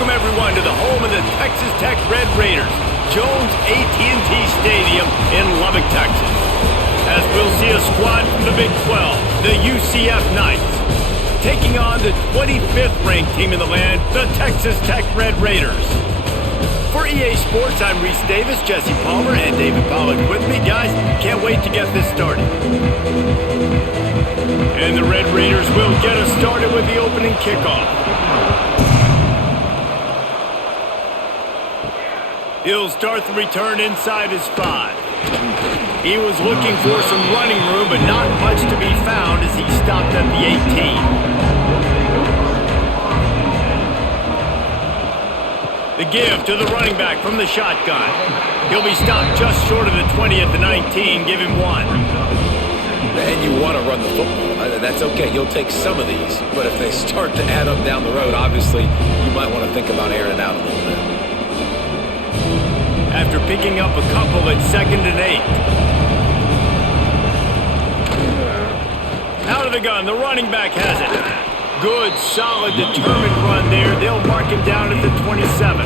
Welcome, everyone, to the home of the Texas Tech Red Raiders, Jones AT&T Stadium in Lubbock, Texas. As we'll see a squad from the Big 12, the UCF Knights, taking on the 25th ranked team in the land, the Texas Tech Red Raiders. For EA Sports, I'm Reese Davis, Jesse Palmer, and David Pollack with me. Guys, can't wait to get this started. And the Red Raiders will get us started with the opening kickoff. He'll start the return inside his 5. He was looking for some running room, but not much to be found as he stopped at the 18. The give to the running back from the shotgun. He'll be stopped just short of the 20 at the 19. Give him 1. And you want to run the football. That's okay. You'll take some of these. But if they start to add up down the road, obviously, you might want to think about airing it out a little bit. After picking up a couple at 2nd and 8. Out of the gun, the running back has it. Good, solid, determined run there. They'll mark him down at the 27.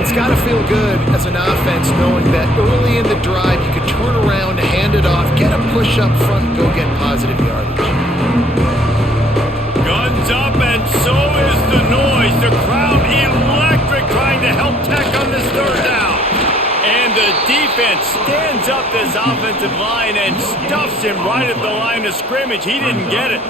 It's got to feel good as an offense knowing that early in the drive you can turn around, hand it off, get a push up front, and go get positive yardage. Guns up, and so is the noise. The crowd electric trying to help Tech on this 3rd down. And the defense stands up this offensive line and stuffs him right at the line of scrimmage. He didn't get it.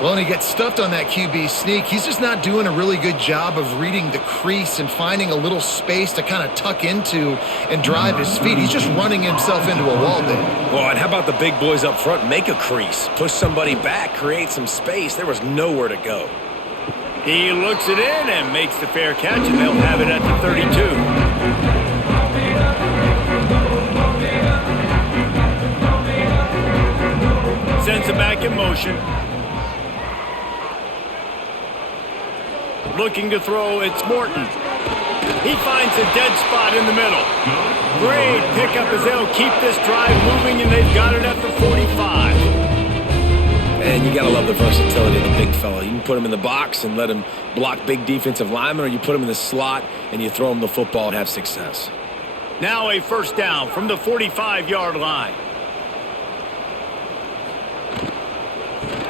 Well, and he gets stuffed on that QB sneak. He's just not doing a really good job of reading the crease and finding a little space to kind of tuck into and drive his feet. He's just running himself into a wall there. Well, and how about the big boys up front? Make a crease. Push somebody back. Create some space. There was nowhere to go. He looks it in and makes the fair catch, and they'll have it at the 32. Sends it back in motion. Looking to throw, it's Morton. He finds a dead spot in the middle. Great pickup as they'll keep this drive moving, and they've got it at the 45. And you got to love the versatility of the big fella. You can put him in the box and let him block big defensive linemen, or you put him in the slot and you throw him the football and have success. Now a 1st down from the 45-yard line.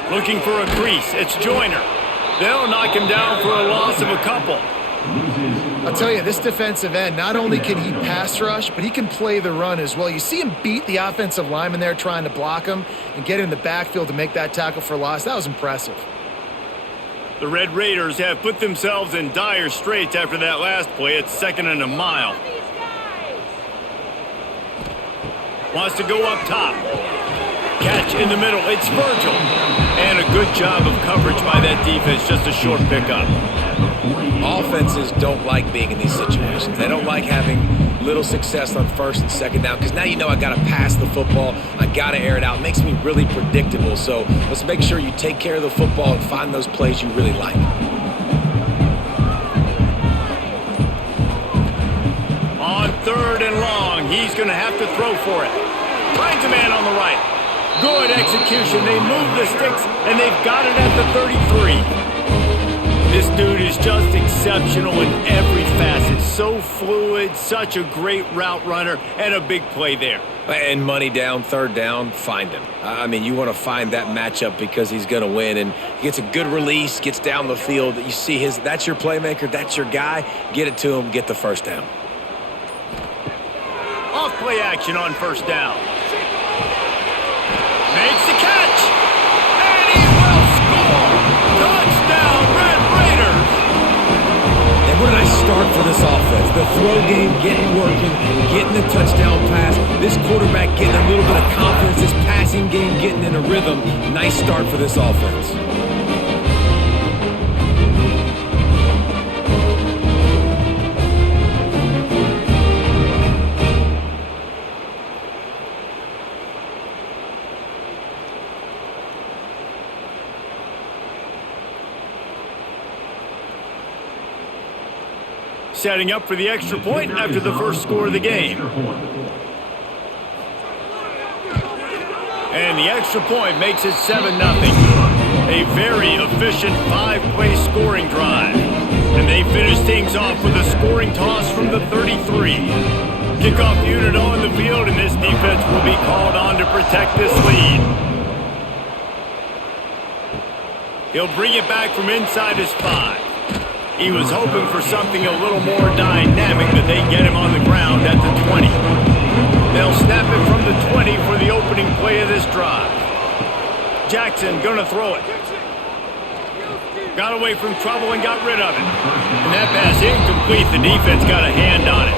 Looking for a crease, it's Joyner. They'll knock him down for a loss of a couple. I'll tell you, this defensive end, not only can he pass rush, but he can play the run as well. You see him beat the offensive lineman there trying to block him and get in the backfield to make that tackle for loss. That was impressive. The Red Raiders have put themselves in dire straits after that last play. It's 2nd and a mile. Wants to go up top. Catch in the middle, it's Virgil. And a good job of coverage by that defense, just a short pickup. Offenses don't like being in these situations. They don't like having little success on 1st and 2nd down, because now you know I got to pass the football, I got to air it out. It makes me really predictable. So let's make sure you take care of the football and find those plays you really like. On 3rd and long, he's going to have to throw for it. Finds a man on the right. Good execution. They move the sticks, and they've got it at the 33. This dude is just exceptional in every facet. So fluid, such a great route runner, and a big play there. And money down, 3rd down, find him. I mean, you want to find that matchup because he's going to win, and he gets a good release, gets down the field. You see that's your playmaker, that's your guy. Get it to him, get the 1st down. Off play action on 1st down. Makes the catch, and he will score! Touchdown, Red Raiders! And where did I start for this offense? The throw game getting working, getting the touchdown pass, this quarterback getting a little bit of confidence, this passing game getting in a rhythm. Nice start for this offense. Setting up for the extra point after the first score of the game. And the extra point makes it 7-0. A very efficient 5-play scoring drive. things off with a scoring toss from the 33. Kickoff unit on the field, and this defense will be called on to protect this lead. He'll bring it back from inside his 5. He was hoping for something a little more dynamic, but they get him on the ground at the 20. They'll snap it from the 20 for the opening play of this drive. Jackson gonna throw it. Got away from trouble and got rid of it. And that pass incomplete. The defense got a hand on it.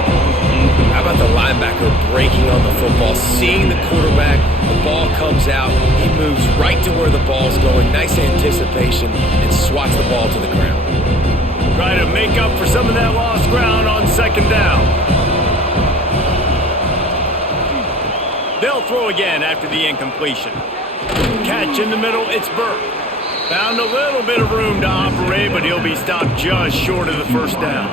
How about the linebacker breaking on the football, seeing the quarterback, the ball comes out, he moves right to where the ball's going, nice anticipation, and swats the ball to the ground. Try to make up for some of that lost ground on second down. They'll throw again after the incompletion. Catch in the middle, it's Burke. Found a little bit of room to operate, but he'll be stopped just short of the first down.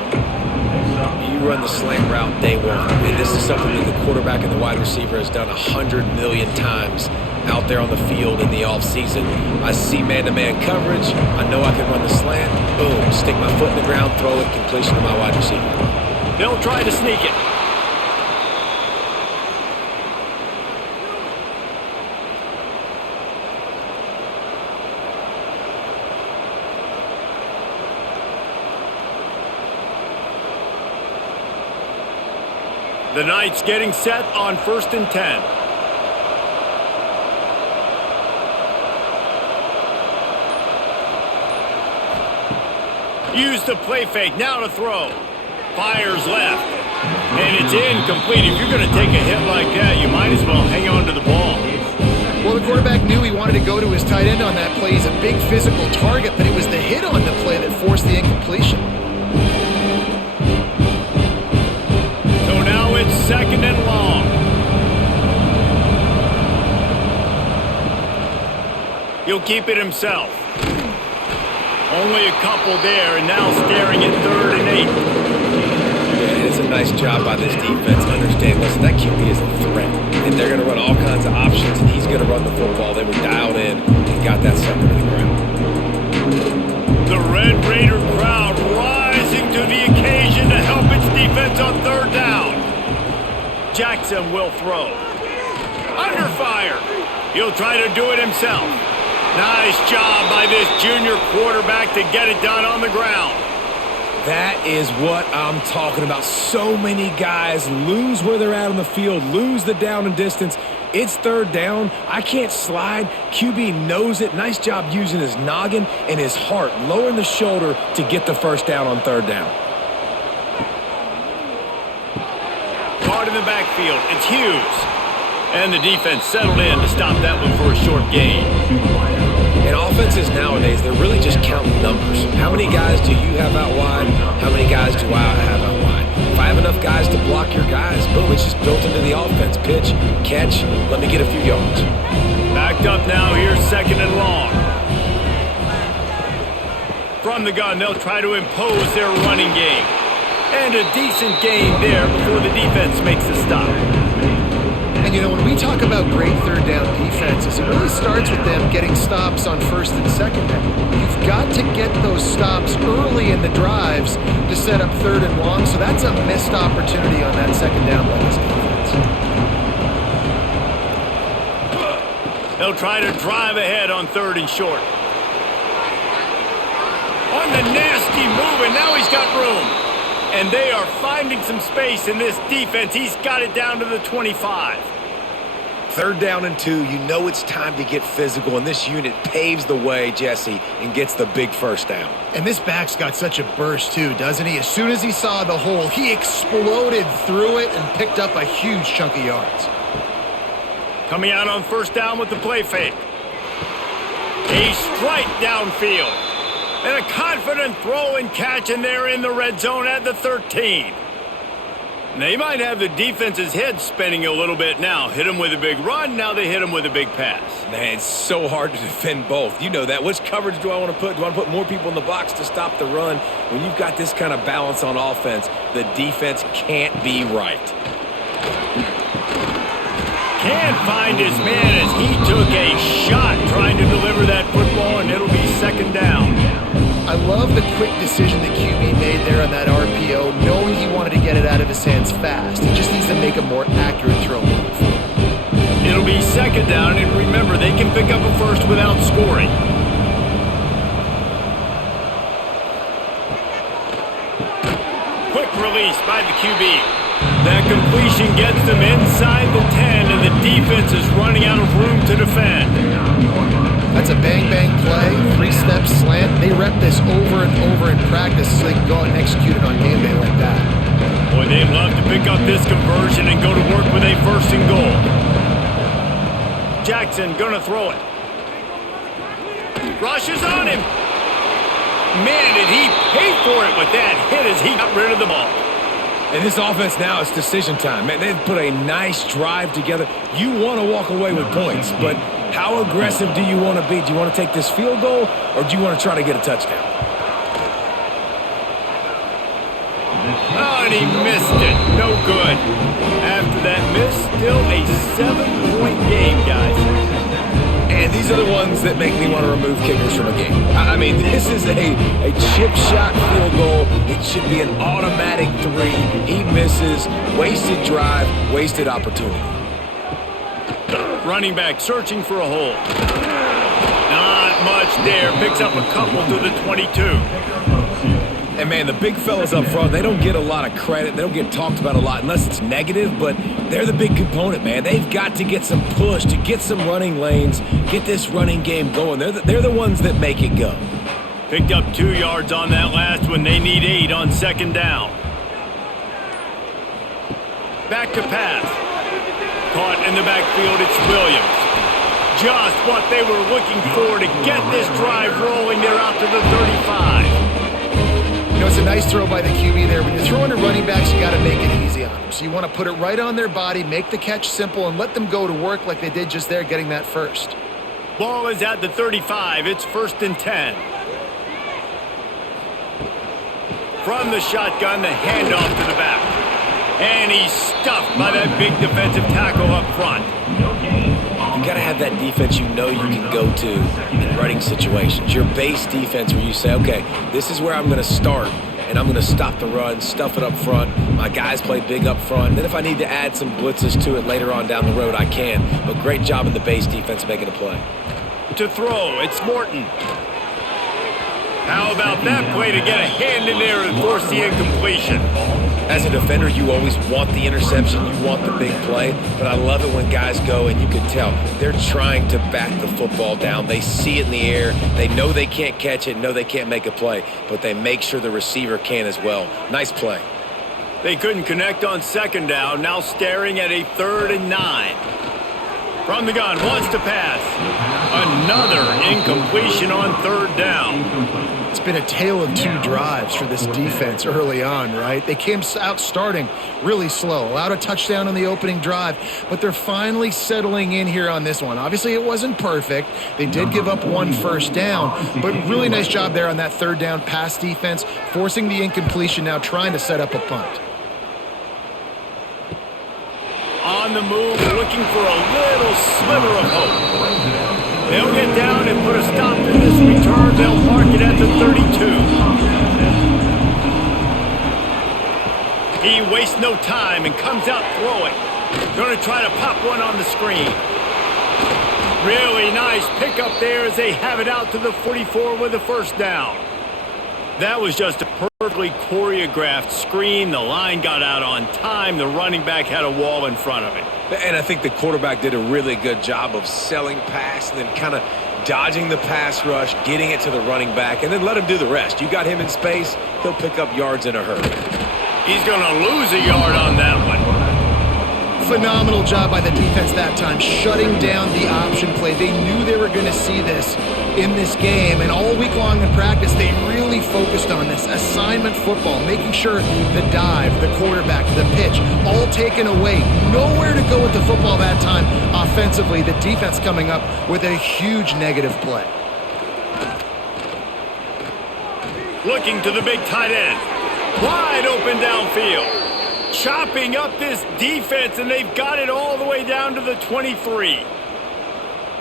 You run the slant route day one, and this is something that the quarterback and the wide receiver has done 100 million times out there on the field in the offseason. I see man-to-man coverage. I know I can run the slant. Boom, stick my foot in the ground, throw it, completion to my wide receiver. They'll try to sneak it. The Knights getting set on 1st and 10. Use the play fake, now to throw. Fires left. And it's incomplete. If you're going to take a hit like that, you might as well hang on to the ball. Well, the quarterback knew he wanted to go to his tight end on that play. He's a big physical target, but it was the hit on the play that forced the incompletion. So now it's 2nd and long. He'll keep it himself. Only a couple there, and now staring at 3rd and 8. Yeah, it's a nice job by this defense. Understand, listen, that QB is a threat, and they're going to run all kinds of options, and he's going to run the football. They were dialed in and got that sucker to the ground. The Red Raider crowd rising to the occasion to help its defense on 3rd down. Jackson will throw. Under fire. He'll try to do it himself. Nice job by this junior quarterback to get it done on the ground. That is what I'm talking about. So many guys lose where they're at on the field, lose the down and distance. It's 3rd down. I can't slide. QB knows it. Nice job using his noggin and his heart, lowering the shoulder to get the 1st down on 3rd down. Caught in the backfield. It's Hughes. And the defense settled in to stop that one for a short gain. In offenses nowadays, they're really just counting numbers. How many guys do you have out wide? How many guys do I have out wide? If I have enough guys to block your guys, boom, it's just built into the offense. Pitch, catch, let me get a few yards. Backed up now, here's 2nd and long. From the gun, they'll try to impose their running game. And a decent gain there before the defense makes the stop. And, you know, when we talk about great 3rd down defenses, it really starts with them getting stops on 1st and 2nd down. You've got to get those stops early in the drives to set up 3rd and long, so that's a missed opportunity on that 2nd down by this defense. They'll try to drive ahead on 3rd and short. On the nasty move, and now he's got room. And they are finding some space in this defense. He's got it down to the 25. 3rd down and 2, you know it's time to get physical, and this unit paves the way, Jesse, and gets the big 1st down. And this back's got such a burst, too, doesn't he? As soon as he saw the hole, he exploded through it and picked up a huge chunk of yards. Coming out on 1st down with the play fake. A strike downfield. And a confident throw and catch, and they're in the red zone at the 13. They might have the defense's head spinning a little bit now. Hit them with a big run, now they hit them with a big pass. Man, it's so hard to defend both. You know that. Which coverage do I want to put? Do I want to put more people in the box to stop the run? When you've got this kind of balance on offense, the defense can't be right. Can't find his man as he took a shot trying to deliver that football, and it'll be 2nd down. I love the quick decision the QB made there on that RPO, knowing he wanted to get it out of his hands fast. He just needs to make a more accurate throw move. It'll be second down, and remember, they can pick up a first without scoring. Quick release by the QB. That completion gets them inside the 10, and the defense is running out of room to defend. That's a bang-bang play, three-step slant. They rep this over and over in practice so they can go out and execute it on game day like that. Boy, they'd love to pick up this conversion and go to work with a first and goal. Jackson gonna throw it. Rushes on him. Man, did he pay for it with that hit as he got rid of the ball. And this offense now, it's decision time. Man, they've put a nice drive together. You want to walk away with points, but how aggressive do you want to be? Do you want to take this field goal, or do you want to try to get a touchdown? Oh, and he missed it. No good. After that miss, still a 7-point game, guys. And these are the ones that make me want to remove kickers from a game. I mean, this is a chip shot field goal. It should be an automatic 3. He misses. Wasted drive, wasted opportunity. Running back searching for a hole. Not much there. Picks up a couple to the 22. And, man, the big fellas up front, they don't get a lot of credit. They don't get talked about a lot unless it's negative, but they're the big component, man. They've got to get some push, to get some running lanes, get this running game going. They're the ones that make it go. Picked up 2 yards on that last one. They need 8 on second down. Back to pass. Caught in the backfield, it's Williams. Just what they were looking for to get this drive rolling. They're out to the 35. You know, it's a nice throw by the QB there. When you're throwing to running backs, you got to make it easy on them. So you want to put it right on their body, make the catch simple, and let them go to work like they did just there, getting that first. Ball is at the 35. It's 1st and 10. From the shotgun, the handoff to the back. And he's stuffed by that big defensive tackle up front. You got to have that defense you know you can go to in running situations. Your base defense where you say, okay, this is where I'm going to start, and I'm going to stop the run, stuff it up front. My guys play big up front. Then if I need to add some blitzes to it later on down the road, I can. But great job in the base defense making a play. To throw, it's Morton. How about that play to get a hand in there and force the incompletion? As a defender, you always want the interception, you want the big play, but I love it when guys go and you can tell they're trying to back the football down. They see it in the air, they know they can't catch it, know they can't make a play, but they make sure the receiver can as well. Nice play. They couldn't connect on second down, now staring at a 3rd and 9. From the gun, wants to pass. Another incompletion on 3rd down. It's been a tale of 2 drives for this defense early on, right? They came out starting really slow, allowed a touchdown on the opening drive, but they're finally settling in here on this one. Obviously, it wasn't perfect. They did give up 1 first down, but really nice job there on that 3rd down pass defense, forcing the incompletion, now trying to set up a punt. On the move, looking for a little sliver of hope. They'll get down and put a stop to this return. They'll mark it at the 32. He wastes no time and comes out throwing. Going to try to pop one on the screen. Really nice pickup there as they have it out to the 44 with a first down. That was just a perfectly choreographed screen. The line got out on time. The running back had a wall in front of it. And I think the quarterback did a really good job of selling pass and then kind of dodging the pass rush, getting it to the running back, and then let him do the rest. You got him in space, he'll pick up yards in a hurry. He's going to lose a yard on that one. Phenomenal job by the defense that time, shutting down the option play. They knew they were going to see this in this game, and all week long in practice, they really focused on this assignment football, making sure the dive, the quarterback, the pitch, all taken away. Nowhere to go with the football that time offensively. The defense coming up with a huge negative play. Looking to the big tight end. Wide open downfield. Chopping up this defense, and they've got it all the way down to the 23.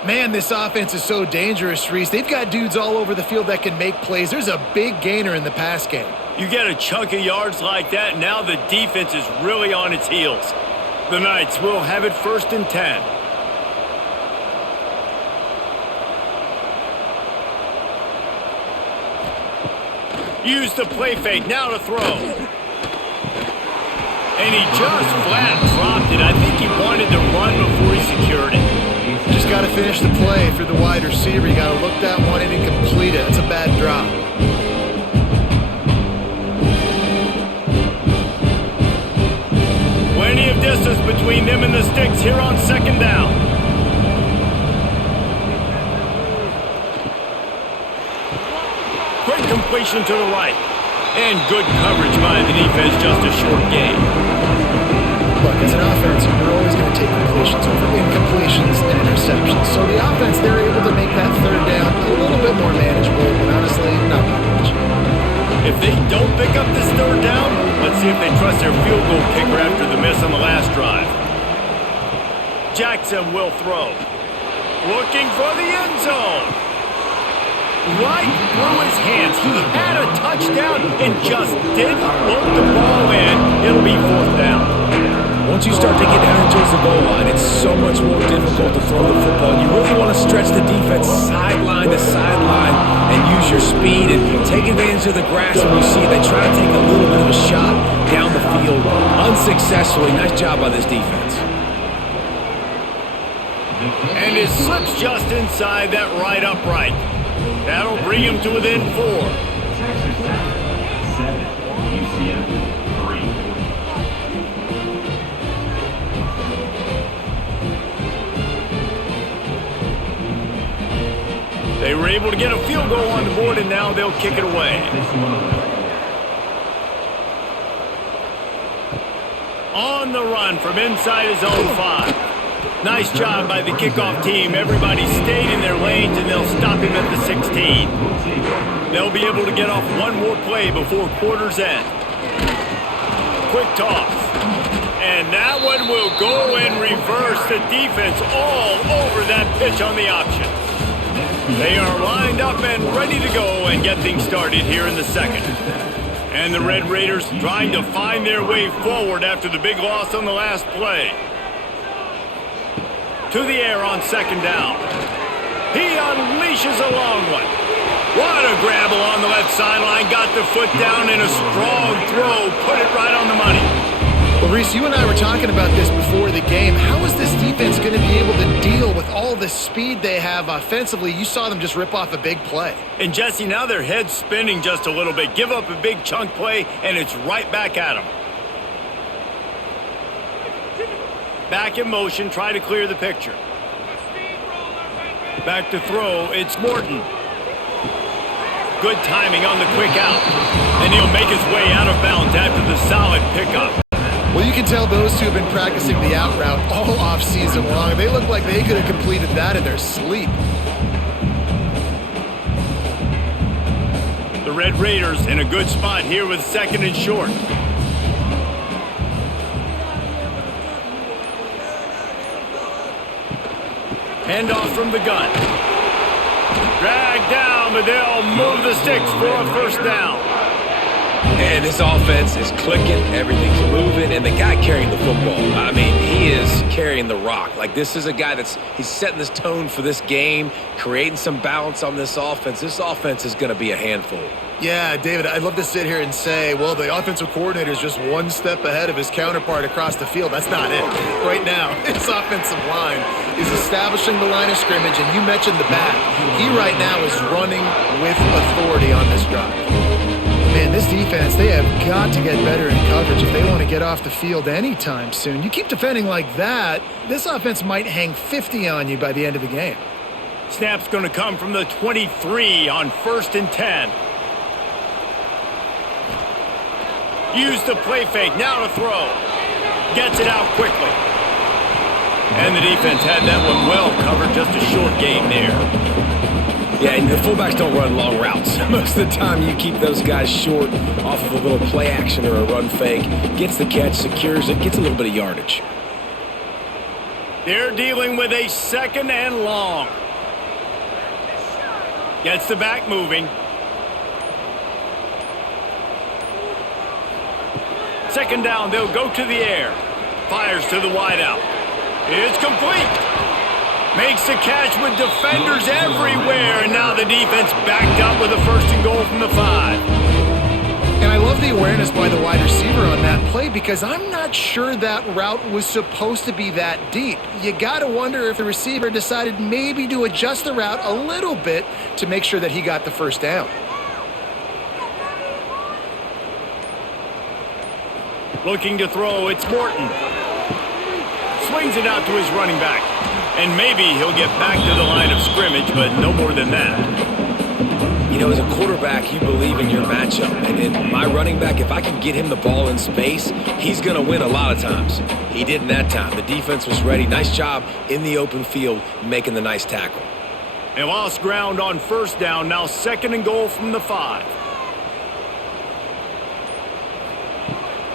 Man, this offense is so dangerous, Reese. They've got dudes all over the field that can make plays. There's a big gainer in the pass game. You get a chunk of yards like that, now the defense is really on its heels. The Knights will have it 1st and 10. Use the play fake, now to throw. And he just flat dropped it. I think he wanted to run before he secured it. Just got to finish the play if you're the wide receiver. You got to look that one in and complete it. It's a bad drop. Plenty of distance between them and the sticks here on 2nd down. Quick completion to the right. And good coverage by the defense, just a short gain. Look, as an offense, you're always going to take completions over incompletions and interceptions. So the offense, they're able to make that 3rd down a little bit more manageable, but honestly, not that much. If they don't pick up this 3rd down, let's see if they trust their field goal kicker after the miss on the last drive. Jackson will throw. Looking for the end zone. Right through his hands. He had a touchdown and just didn't look the ball in. It'll be 4th down. Once you start to get down towards the goal line, it's so much more difficult to throw the football. You really want to stretch the defense sideline to sideline and use your speed and take advantage of the grass when you see it. They try to take a little bit of a shot down the field unsuccessfully. Nice job by this defense. And it slips just inside that right upright. That'll bring him to within 4. Texas Tech 7, UCF 3. They were able to get a field goal on the board, and now they'll kick it away. On the run from inside his own 5. Nice job by the kickoff team. Everybody stayed in their lanes, and they'll stop him at the 16. They'll be able to get off one more play before quarter's end. Quick toss. And that one will go in reverse. The defense all over that pitch on the option. They are lined up and ready to go and get things started here in the 2nd. And the Red Raiders trying to find their way forward after the big loss on the last play. To the air on 2nd down. He unleashes a long one. What a grab along the left sideline. Got the foot down in a strong throw. Put it right on the money. Well, Reese, you and I were talking about this before the game. How is this defense going to be able to deal with all the speed they have offensively? You saw them just rip off a big play. And Jesse, now their head's spinning just a little bit. Give up a big chunk play, and it's right back at them. Back in motion, try to clear the picture. Back to throw, it's Morton. Good timing on the quick out. And he'll make his way out of bounds after the solid pickup. Well, you can tell those two have been practicing the out route all off-season long. They look like they could have completed that in their sleep. The Red Raiders in a good spot here with 2nd and short. Handoff from the gun. Dragged down, but they'll move the sticks for a 1st down. And this offense is clicking, everything's moving, and the guy carrying the football, I mean, he is carrying the rock. Like, this is a guy he's setting this tone for this game, creating some balance on this offense. This offense is going to be a handful. Yeah, David, I'd love to sit here and say, well, the offensive coordinator is just one step ahead of his counterpart across the field. That's not it. Right now, his offensive line is establishing the line of scrimmage, and you mentioned the back. He right now is running with authority on this drive. Man, this defense, they have got to get better in coverage if they want to get off the field anytime soon. You keep defending like that, this offense might hang 50 on you by the end of the game. Snap's going to come from the 23 on 1st and 10. Use the play fake, now to throw. Gets it out quickly. And the defense had that one well covered, just a short gain there. Yeah, and the fullbacks don't run long routes. Most of the time you keep those guys short off of a little play action or a run fake. Gets the catch, secures it, gets a little bit of yardage. They're dealing with a 2nd and long. Gets the back moving. 2nd down, they'll go to the air. Fires to the wideout. It's complete. Makes the catch with defenders everywhere. And now the defense backed up with a 1st and goal from the 5. And I love the awareness by the wide receiver on that play because I'm not sure that route was supposed to be that deep. You got to wonder if the receiver decided maybe to adjust the route a little bit to make sure that he got the 1st down. Looking to throw, it's Morton. Swings it out to his running back. And maybe he'll get back to the line of scrimmage, but no more than that. You know, as a quarterback, you believe in your matchup. And in my running back, if I can get him the ball in space, he's going to win a lot of times. He didn't that time. The defense was ready. Nice job in the open field making the nice tackle. They lost ground on 1st down. Now 2nd and goal from the 5.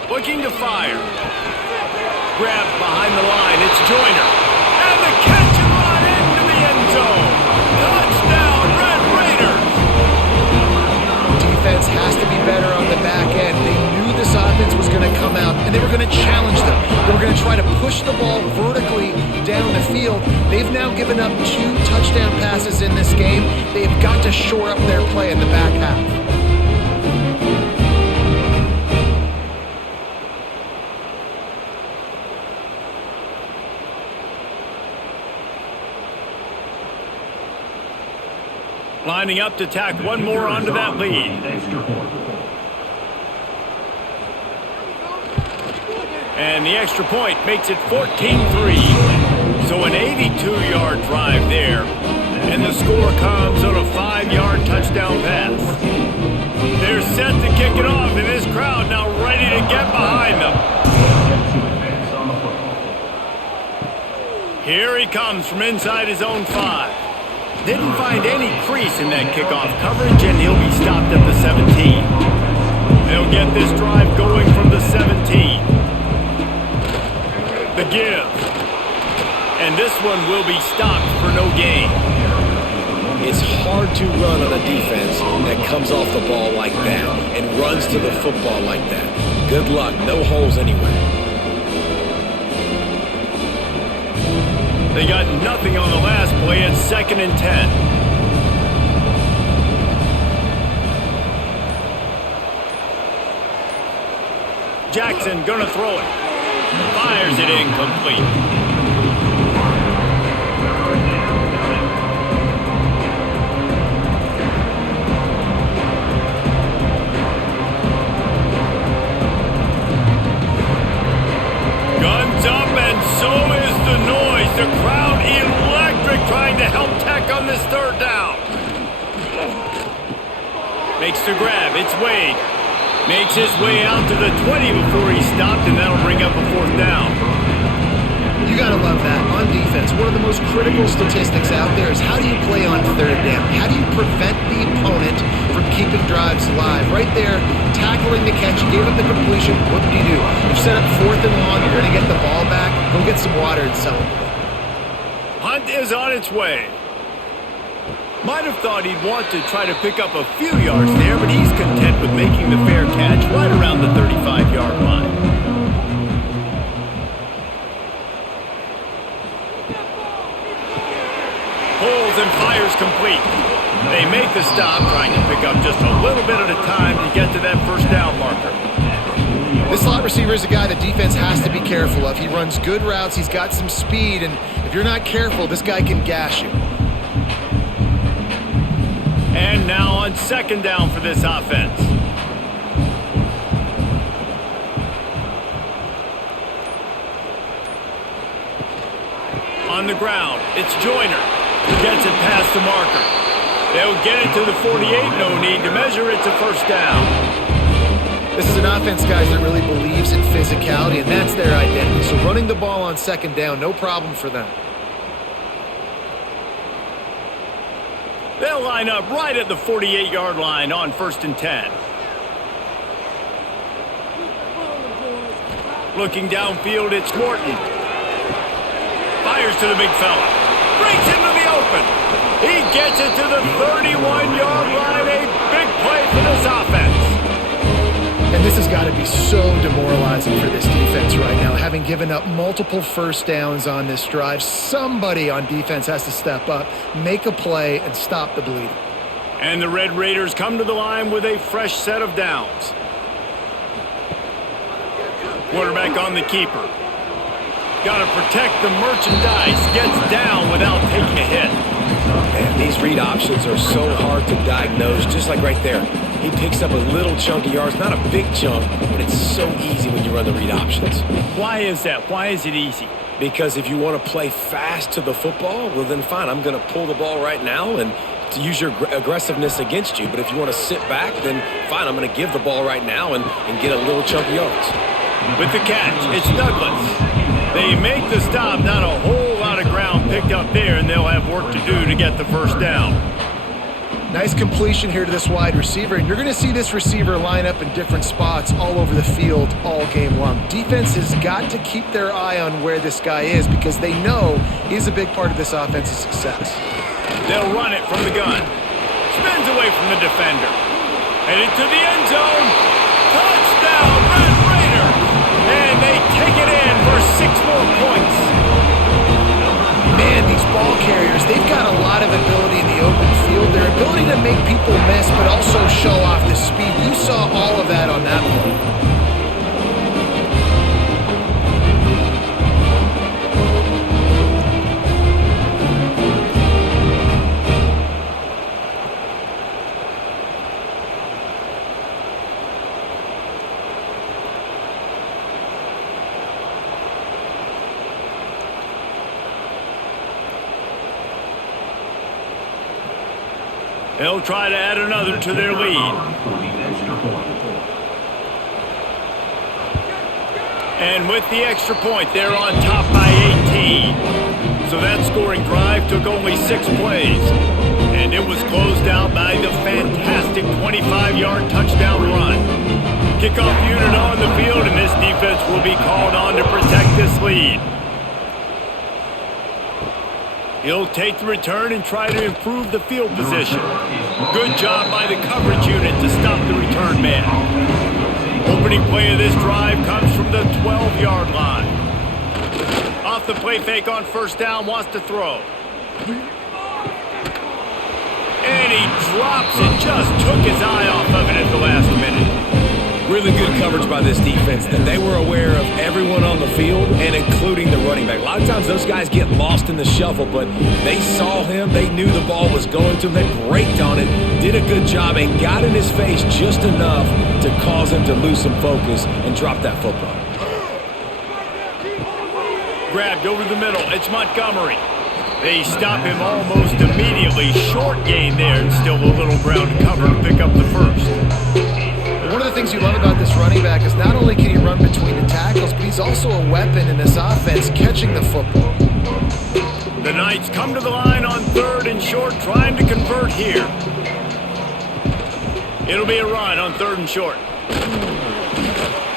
Looking to fire. Grabbed behind the line. It's Joyner. And the catch and run into the end zone. Touchdown, Red Raiders. Defense has to be better on the back end. They knew this offense was going to come out, and they were going to challenge them. They were going to try to push the ball vertically down the field. They've now given up 2 touchdown passes in this game. They've got to shore up their play in the back half. Lining up to tack one more onto that lead. And the extra point makes it 14-3. So an 82-yard drive there. And the score comes on a 5-yard touchdown pass. They're set to kick it off, and this crowd now ready to get behind them. Here he comes from inside his own 5. Didn't find any crease in that kickoff coverage, and he'll be stopped at the 17. They'll get this drive going from the 17. The give. And this one will be stopped for no gain. It's hard to run on a defense that comes off the ball like that and runs to the football like that. Good luck. No holes anywhere. They got nothing on the last play. It's 2nd and 10. Jackson gonna throw it. Fires it incomplete. Guns up, and so is the noise. The crowd electric, trying to help Tech on this 3rd down. Makes the grab. It's Wade. Makes his way out to the 20 before he's stopped, and that'll bring up a 4th down. You got to love that. On defense, one of the most critical statistics out there is how do you play on 3rd down? How do you prevent the opponent from keeping drives alive? Right there, tackling the catch, you gave up the completion. What do? You set up 4th and long, you're going to get the ball back. Go get some water and celebrate. Hunt is on its way. Might have thought he'd want to try to pick up a few yards there, but he's content with making the fair catch right around the 35-yard line. Pulls and fires complete. They make the stop, trying to pick up just a little bit at a time to get to that 1st down marker. This slot receiver is a guy the defense has to be careful of. He runs good routes, he's got some speed, and if you're not careful, this guy can gash you. And now on 2nd down for this offense. On the ground, it's Joyner. Gets it past the marker. They'll get it to the 48. No need to measure. It's a 1st down. This is an offense, guys, that really believes in physicality, and that's their identity. So running the ball on 2nd down, no problem for them. They'll line up right at the 48-yard line on 1st and 10. Looking downfield, it's Morton. Fires to the big fella. Breaks into the open. He gets it to the 31-yard line. A big play for this offense. And this has got to be so demoralizing for this defense right now. Having given up multiple first downs on this drive, somebody on defense has to step up, make a play, and stop the bleeding. And the Red Raiders come to the line with a fresh set of downs. Quarterback on the keeper. Got to protect the merchandise. Gets down without taking a hit. Man, these read options are so hard to diagnose, just like right there. He picks up a little chunk of yards, not a big chunk, but it's so easy when you run the read options. Why is that? Why is it easy? Because if you want to play fast to the football, well then fine, I'm going to pull the ball right now and to use your aggressiveness against you. But if you want to sit back, then fine, I'm going to give the ball right now and get a little chunk of yards. With the catch, it's Douglas. They make the stop, not a whole lot of ground picked up there, and they'll have work to do to get the first down. Nice completion here to this wide receiver, and you're going to see this receiver line up in different spots all over the field all game long. Defense has got to keep their eye on where this guy is because they know he's a big part of this offense's success. They'll run it from the gun. Spins away from the defender. Headed to the end zone. Touchdown, Red Raiders! And they take it in for 6 more points. Man, these ball carriers, they've got a lot of ability in the open field. Their ability to make people miss, but also show off the speed. You saw all of that on that play. They'll try to add another to their lead. And with the extra point, they're on top by 18. So that scoring drive took only 6 plays. And it was closed out by the fantastic 25-yard touchdown run. Kickoff unit on the field, and this defense will be called on to protect this lead. He'll take the return and try to improve the field position. Good job by the coverage unit to stop the return man. Opening play of this drive comes from the 12-yard line. Off the play fake on first down, wants to throw. And he drops it, just took his eye off of it at the last minute. Really good coverage by this defense. That they were aware of everyone on the field and including the running back. A lot of times those guys get lost in the shuffle, but they saw him. They knew the ball was going to him. They braked on it, did a good job, and got in his face just enough to cause him to lose some focus and drop that football. Grabbed over the middle. It's Montgomery. They stop him almost immediately. Short gain there, and still a little ground to cover to pick up the first. One of the things you love about this running back is not only can he run between the tackles, but he's also a weapon in this offense catching the football. The Knights come to the line on 3rd and short, trying to convert here. It'll be a run on 3rd and short.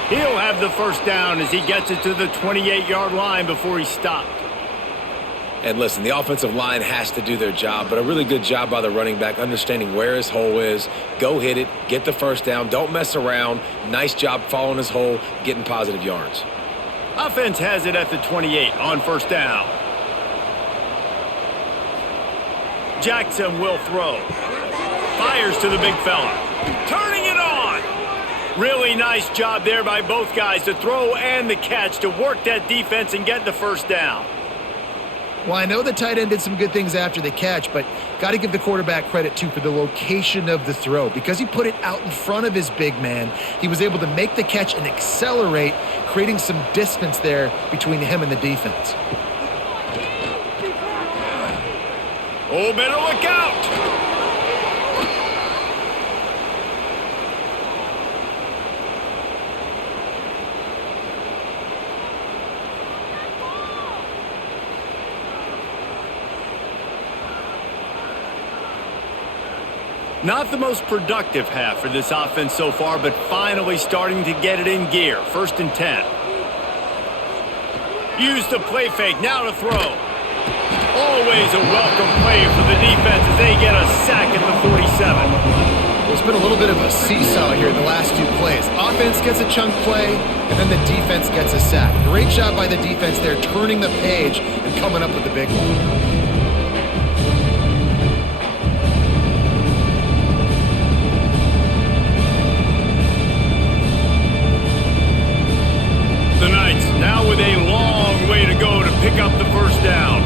He'll have the first down as he gets it to the 28-yard line before he stopped. And listen, the offensive line has to do their job, but a really good job by the running back understanding where his hole is. Go hit it, get the first down, don't mess around. Nice job following his hole, getting positive yards. Offense has it at the 28 on first down. Jackson will throw. Fires to the big fella. Turning it on. Really nice job there by both guys, the throw and the catch, to work that defense and get the first down. Well, I know the tight end did some good things after the catch, but got to give the quarterback credit, too, for the location of the throw. Because he put it out in front of his big man, he was able to make the catch and accelerate, creating some distance there between him and the defense. Oh, better look out! Not the most productive half for this offense so far, but finally starting to get it in gear. 1st and 10. Use the play fake, now to throw. Always a welcome play for the defense as they get a sack at the 47. Well, it's been a little bit of a seesaw here in the last few plays. Offense gets a chunk play, and then the defense gets a sack. Great job by the defense there, turning the page and coming up with the big one. The Knights now with a long way to go to pick up the first down.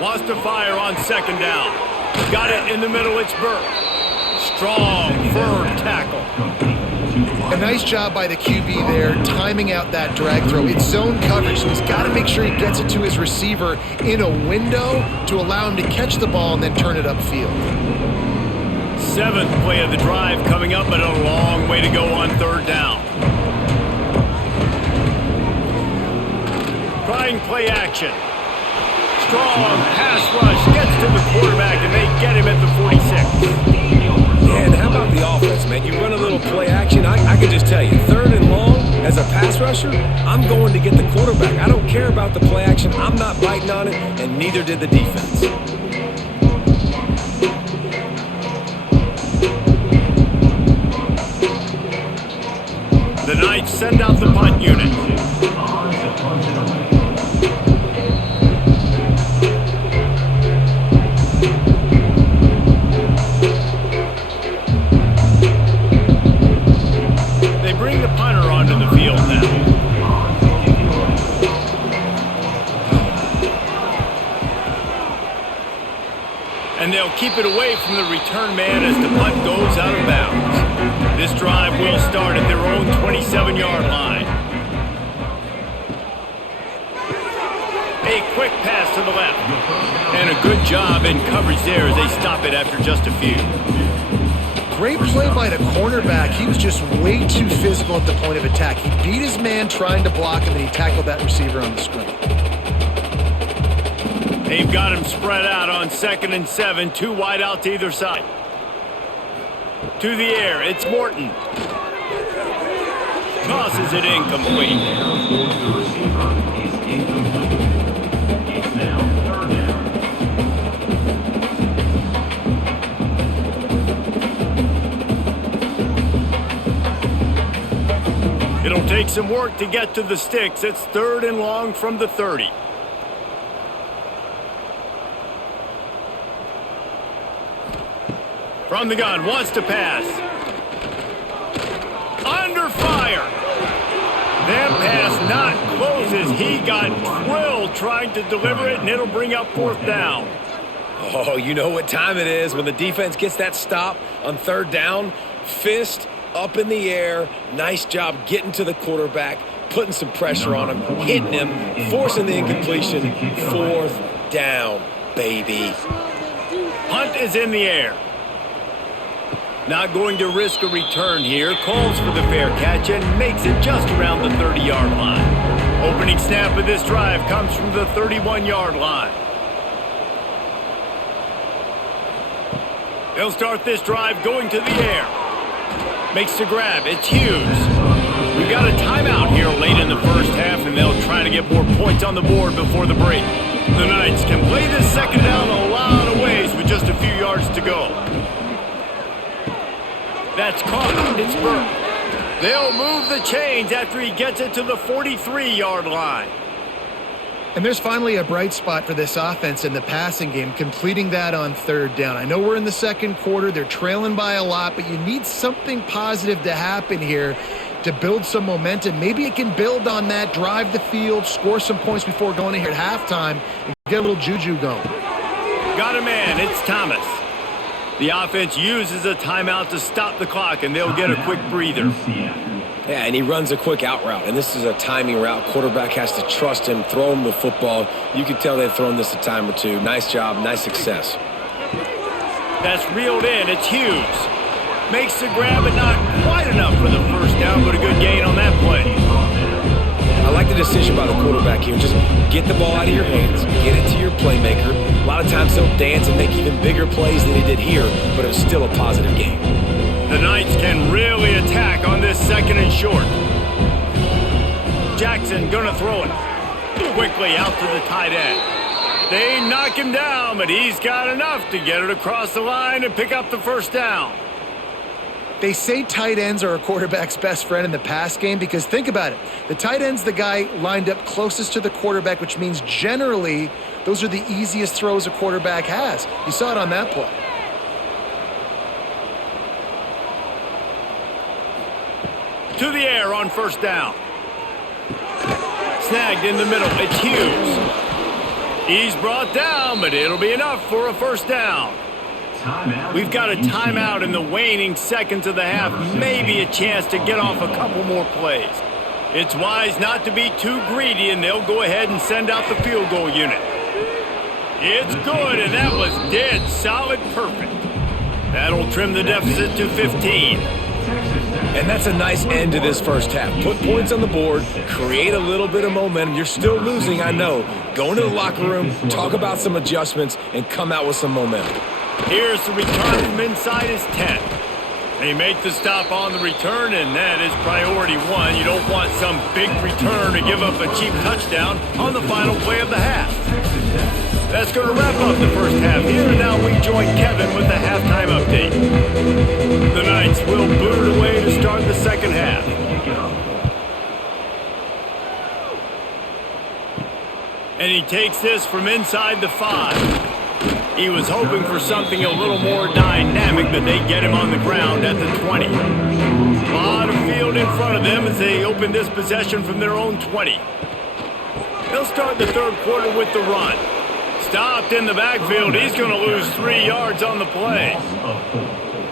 Wants to fire on second down. Got it in the middle, it's Burke. Strong, firm tackle. A nice job by the QB there, timing out that drag throw. It's zone coverage, so he's got to make sure he gets it to his receiver in a window to allow him to catch the ball and then turn it upfield. Seventh play of the drive coming up, but a long way to go on third down. Trying play action. Strong pass rush gets to the quarterback, and they get him at the 46. Yeah, and how about the offense, man? You run a little play action. I can just tell you, third and long, as a pass rusher, I'm going to get the quarterback. I don't care about the play action. I'm not biting on it, and neither did the defense. The Knights send out the punt unit. They bring the punter onto the field now. And they'll keep it away from the return man as the punt goes out of bounds. This drive will start at their own 27-yard line. A quick pass to the left. And a good job in coverage there as they stop it after just a few. Great play by the cornerback. He was just way too physical at the point of attack. He beat his man trying to block him, and he tackled that receiver on the screen. They've got him spread out on 2nd and 7, two wide out to either side. To the air, it's Morton. Tosses it incomplete. It'll take some work to get to the sticks. It's 3rd and long from the 30. From the gun, wants to pass. Under fire. That pass not closes. He got drilled trying to deliver it, and it'll bring up 4th down. Oh, you know what time it is when the defense gets that stop on 3rd down. Fist up in the air. Nice job getting to the quarterback, putting some pressure on him, hitting him, forcing the incompletion. 4th down, baby. Punt is in the air. Not going to risk a return here. Calls for the fair catch and makes it just around the 30-yard line. Opening snap of this drive comes from the 31-yard line. They'll start this drive going to the air. Makes the grab. It's Hughes. We've got a timeout here late in the first half, and they'll try to get more points on the board before the break. The Knights can play this second down a lot of ways with just a few yards to go. That's caught. It's Burke. They'll move the chains after he gets it to the 43-yard line. And there's finally a bright spot for this offense in the passing game, completing that on 3rd down. I know we're in the 2nd quarter. They're trailing by a lot, but you need something positive to happen here to build some momentum. Maybe it can build on that, drive the field, score some points before going in here at halftime, and get a little juju going. Got a man. It's Thomas. The offense uses a timeout to stop the clock, and they'll get a quick breather. Yeah, and he runs a quick out route, and this is a timing route. Quarterback has to trust him, throw him the football. You can tell they've thrown this a time or two. Nice job, nice success. That's reeled in. It's Hughes. Makes the grab, but not quite enough for the first down, but a good gain on that play. I like the decision by the quarterback here. Just get the ball out of your hands, get it to your playmaker. A lot of times he'll dance and make even bigger plays than he did here, but it was still a positive game. The Knights can really attack on this 2nd and short. Jackson gonna throw it. Quickly out to the tight end. They knock him down, but he's got enough to get it across the line and pick up the first down. They say tight ends are a quarterback's best friend in the pass game because think about it. The tight end's the guy lined up closest to the quarterback, which means generally those are the easiest throws a quarterback has. You saw it on that play. To the air on first down. Snagged in the middle. It's Hughes. He's brought down, but it'll be enough for a first down. We've got a timeout in the waning seconds of the half. Maybe a chance to get off a couple more plays. It's wise not to be too greedy, and they'll go ahead and send out the field goal unit. It's good, and that was dead solid perfect. That'll trim the deficit to 15. And that's a nice end to this first half. Put points on the board, create a little bit of momentum. You're still losing, I know. Go into the locker room, talk about some adjustments, and come out with some momentum. Here's the return from inside his 10. They make the stop on the return, and that is priority one. You don't want some big return to give up a cheap touchdown on the final play of the half. That's going to wrap up the first half here. Now we join Kevin with the halftime update. The Knights will boot it away to start the second half. And he takes this from inside the 5. He was hoping for something a little more dynamic, but they get him on the ground at the 20. A lot of field in front of them as they open this possession from their own 20. They'll start the third quarter with the run. Stopped in the backfield. He's going to lose 3 yards on the play.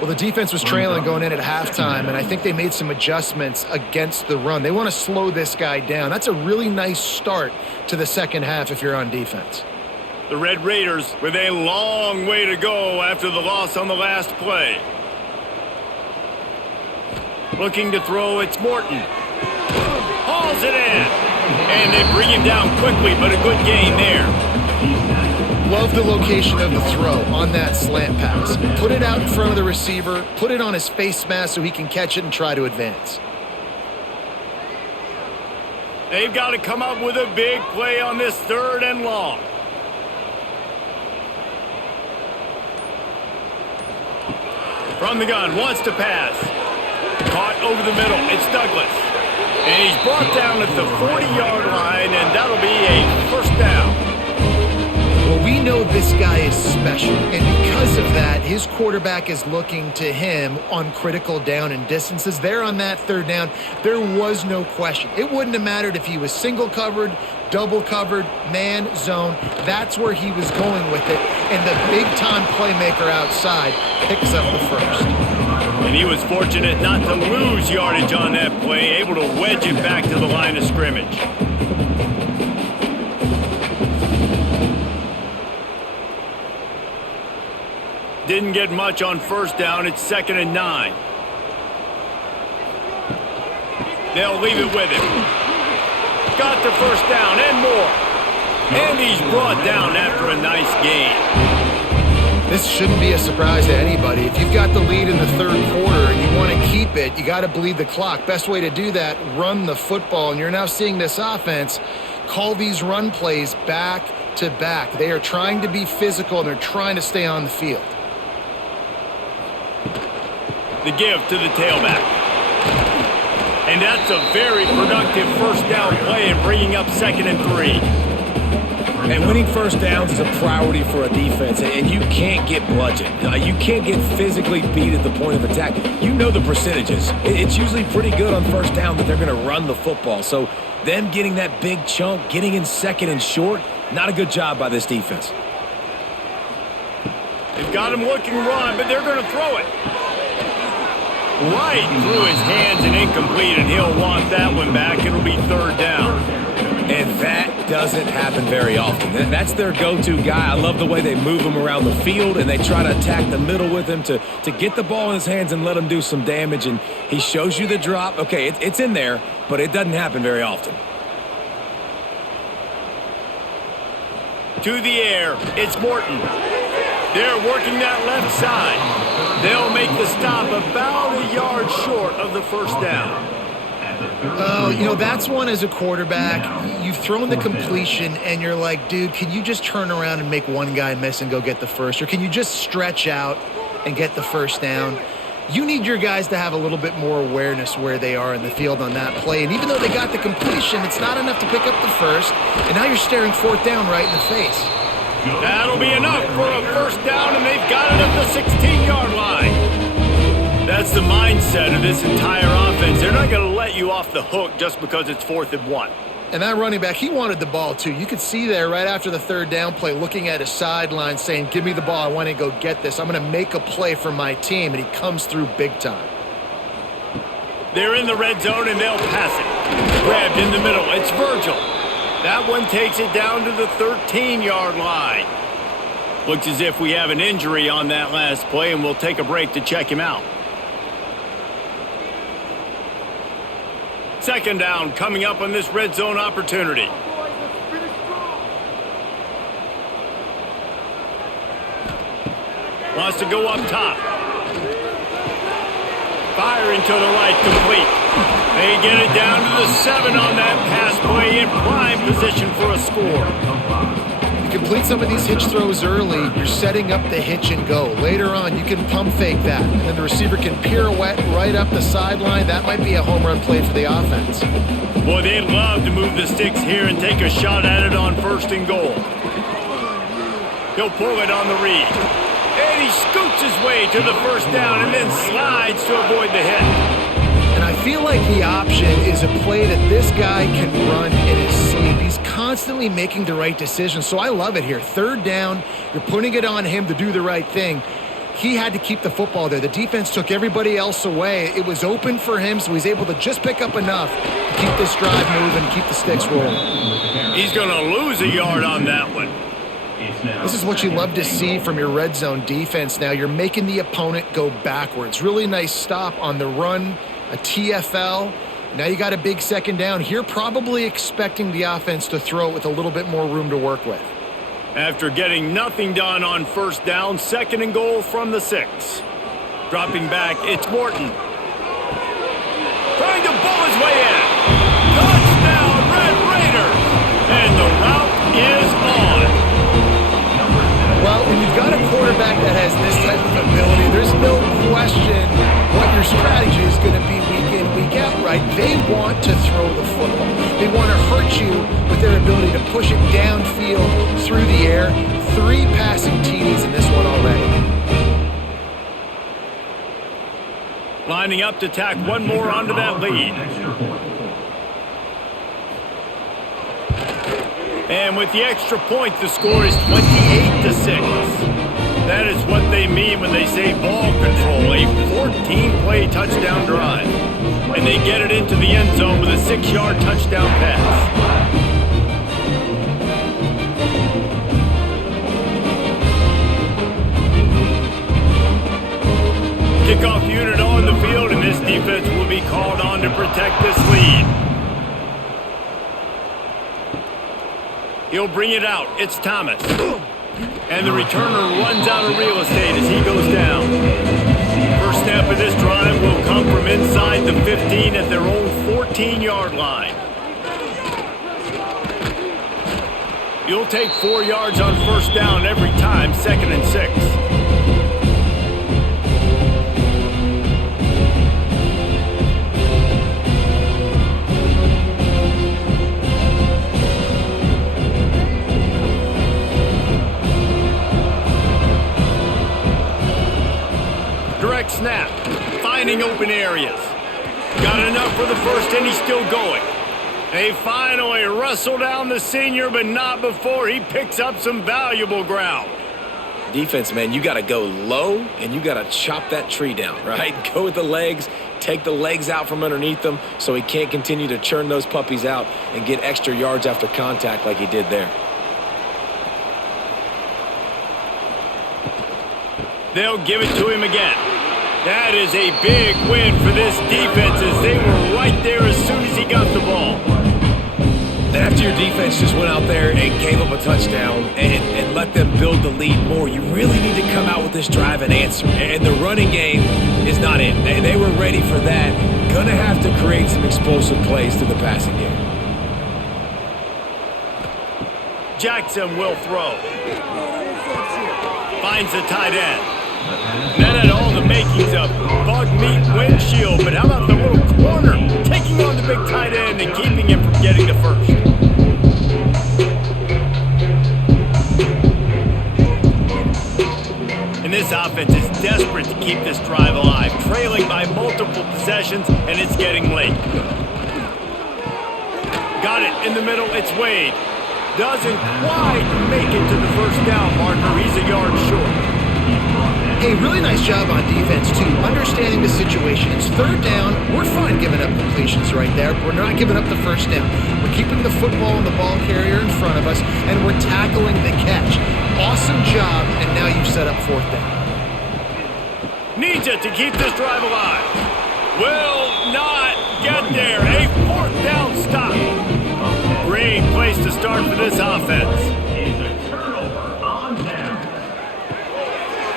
Well, the defense was trailing going in at halftime, and I think they made some adjustments against the run. They want to slow this guy down. That's a really nice start to the second half if you're on defense. The Red Raiders with a long way to go after the loss on the last play. Looking to throw, it's Morton. Hauls it in. And they bring him down quickly, but a good gain there. Love the location of the throw on that slant pass. Put it out in front of the receiver, put it on his face mask so he can catch it and try to advance. They've got to come up with a big play on this third and long. From the gun, wants to pass. Caught over the middle, it's Douglas. And he's brought down at the 40-yard line, and that'll be a first down. Well, we know this guy is special, and because of that, his quarterback is looking to him on critical down and distances. There on that third down, there was no question. It wouldn't have mattered if he was single covered, double covered, man, zone. That's where he was going with it, and the big-time playmaker outside picks up the first. And he was fortunate not to lose yardage on that play, able to wedge it back to the line of scrimmage. Didn't get much on first down. It's 2nd and 9. They'll leave it with him. Got the first down and more. And he's brought down after a nice gain. This shouldn't be a surprise to anybody. If you've got the lead in the third quarter and you want to keep it, you got to bleed the clock. Best way to do that, run the football. And you're now seeing this offense call these run plays back to back. They are trying to be physical and they're trying to stay on the field. The give to the tailback. And that's a very productive first down play and bringing up 2nd and 3. And winning first downs is a priority for a defense, and you can't get bludgeoned. You can't get physically beat at the point of attack. You know the percentages. It's usually pretty good on first down that they're going to run the football. So them getting that big chunk, getting in 2nd and short, not a good job by this defense. They've got him looking run, but they're going to throw it. Right through his hands and incomplete, and he'll want that one back. It'll be 3rd down. And that doesn't happen very often. That's their go-to guy. I love the way they move him around the field, and they try to attack the middle with him to get the ball in his hands and let him do some damage. And he shows you the drop. Okay, it's in there, but it doesn't happen very often. To the air, it's Morton. They're working that left side. They'll make the stop about a yard short of the first down. Oh, that's one as a quarterback. You've thrown the completion, and you're like, dude, can you just turn around and make one guy miss and go get the first? Or can you just stretch out and get the first down? You need your guys to have a little bit more awareness where they are in the field on that play. And even though they got the completion, it's not enough to pick up the first. And now you're staring fourth down right in the face. That'll be enough for a first down, and they've got it at the 16-yard line. That's the mindset of this entire offense. They're not going to let you off the hook just because it's 4th and 1. And that running back, he wanted the ball too. You could see there right after the third down play looking at his sideline saying, give me the ball, I want to go get this. I'm going to make a play for my team, and he comes through big time. They're in the red zone, and they'll pass it. Grabbed in the middle. It's Virgil. That one takes it down to the 13-yard line. Looks as if we have an injury on that last play, and we'll take a break to check him out. Second down coming up on this red zone opportunity. Wants to go up top. Firing to the right, complete. They get it down to the 7 on that pass play, in prime position for a score. You complete some of these hitch throws early, you're setting up the hitch and go. Later on, you can pump fake that, and then the receiver can pirouette right up the sideline. That might be a home run play for the offense. Boy, they'd love to move the sticks here and take a shot at it on 1st and goal. He'll pull it on the read. And he scoots his way to the first down and then slides to avoid the hit. And I feel like the option is a play that this guy can run in his sleep. He's constantly making the right decision, so I love it here. 3rd down, you're putting it on him to do the right thing. He had to keep the football there. The defense took everybody else away. It was open for him, so he's able to just pick up enough to keep this drive moving, keep the sticks rolling. He's going to lose a yard on that one. This is what you love to see from your red zone defense now. You're making the opponent go backwards. Really nice stop on the run, a TFL. Now you got a big second down. Here probably expecting the offense to throw it with a little bit more room to work with. After getting nothing done on 1st down, 2nd and goal from the 6. Dropping back, it's Morton. Trying to bull his way in. Touchdown, Red Raiders! And the route is on. Well, when you've got a quarterback that has this type of ability, there's no question what your strategy is going to be week in, week out, right? They want to throw the football. They want to hurt you with their ability to push it downfield through the air. 3 passing TDs in this one already. Lining up to tack one more onto that lead. And with the extra point, the score is 28-6. That is what they mean when they say ball control, a 14-play touchdown drive. And they get it into the end zone with a 6-yard touchdown pass. Kickoff unit on the field, and this defense will be called on to protect this lead. He'll bring it out. It's Thomas. And the returner runs out of real estate as he goes down. First snap of this drive will come from inside the 15 at their own 14-yard line. You'll take 4 yards on 1st down every time, 2nd and 6. Direct snap, finding open areas. Got enough for the first, and he's still going. They finally wrestle down the senior, but not before he picks up some valuable ground. Defense, man, you got to go low, and you got to chop that tree down, right? Go with the legs, take the legs out from underneath them so he can't continue to churn those puppies out and get extra yards after contact like he did there. They'll give it to him again. That is a big win for this defense as they were right there as soon as he got the ball. And after your defense just went out there and gave up a touchdown and let them build the lead more, you really need to come out with this drive and answer. And the running game is not in. They were ready for that. Going to have to create some explosive plays through the passing game. Jackson will throw. Finds the tight end. That had all the makings of bug meat windshield, but how about the little corner taking on the big tight end and keeping him from getting the first? And this offense is desperate to keep this drive alive, trailing by multiple possessions, and it's getting late. Got it in the middle, it's Wade. Doesn't quite make it to the first down marker. He's a yard short. Hey, really nice job on defense, too, understanding the situation. It's third down. We're fine giving up completions right there. We're not giving up the first down. We're keeping the football and the ball carrier in front of us, and we're tackling the catch. Awesome job, and now you've set up fourth down. Needs it to keep this drive alive. Will not get there. A fourth down stop. Great place to start for this offense.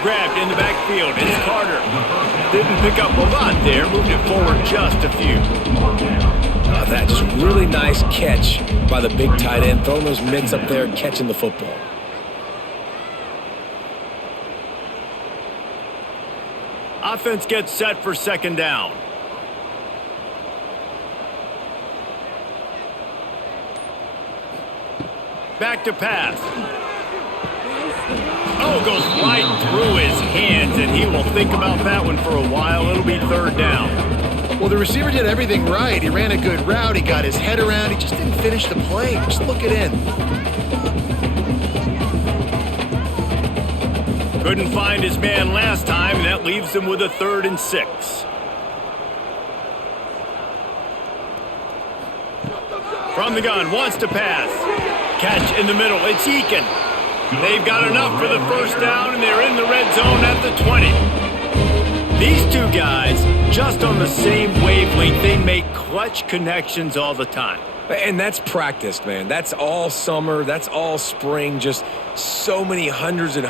Grabbed in the backfield. It's Carter. Didn't pick up a lot there. Moved it forward just a few. That just really nice catch by the big tight end. Throwing those mitts up there and catching the football. Offense gets set for second down. Back to pass. Oh, goes right through his hands, and he will think about that one for a while. It'll be third down. Well, the receiver did everything right. He ran a good route. He got his head around. He just didn't finish the play. Just look it in. Couldn't find his man last time, and that leaves him with a 3rd and 6. From the gun, wants to pass. Catch in the middle, it's Eakin. They've got enough for the first down, and they're in the red zone at the 20. These two guys, just on the same wavelength, they make clutch connections all the time. And that's practice, man. That's all summer. That's all spring. Just so many hundreds and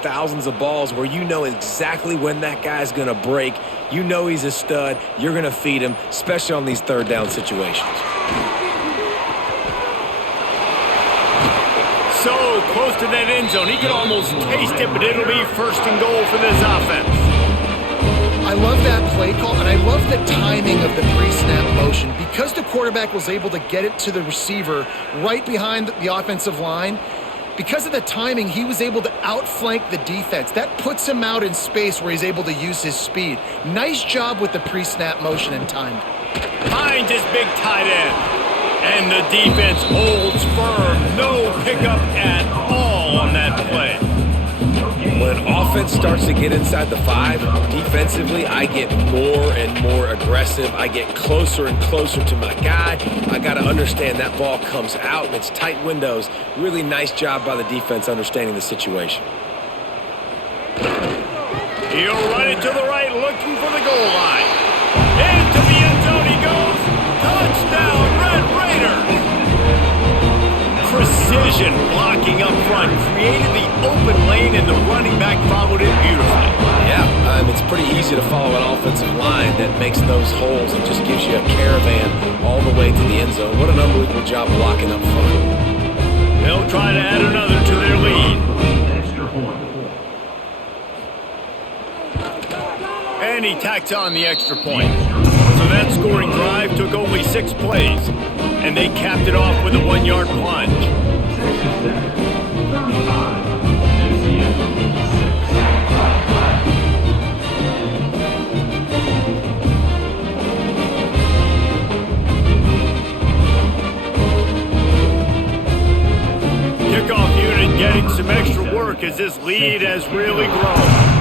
thousands of balls where you know exactly when that guy's going to break. You know he's a stud. You're going to feed him, especially on these third down situations. So close to that end zone. He could almost taste it, but it'll be 1st and goal for this offense. I love that play call, and I love the timing of the pre-snap motion. Because the quarterback was able to get it to the receiver right behind the offensive line, because of the timing, he was able to outflank the defense. That puts him out in space where he's able to use his speed. Nice job with the pre-snap motion and time. Finds his big tight end. And the defense holds firm. No pickup at all on that play. When offense starts to get inside the 5, defensively, I get more and more aggressive. I get closer and closer to my guy. I got to understand that ball comes out and it's tight windows. Really nice job by the defense understanding the situation. He'll run it to the right, looking for the goal line. Into the end zone he goes. Touchdown, Red Raiders! Precision blocking up front, created the open lane, and the running back followed it beautifully. Yeah, it's pretty easy to follow an offensive line that makes those holes and just gives you a caravan all the way to the end zone. What an unbelievable job blocking up front. They'll try to add another to their lead. And he tacks on the extra point. So that scoring drive took only 6 plays, and they capped it off with a 1-yard plunge. Kickoff unit getting some extra work as this lead has really grown.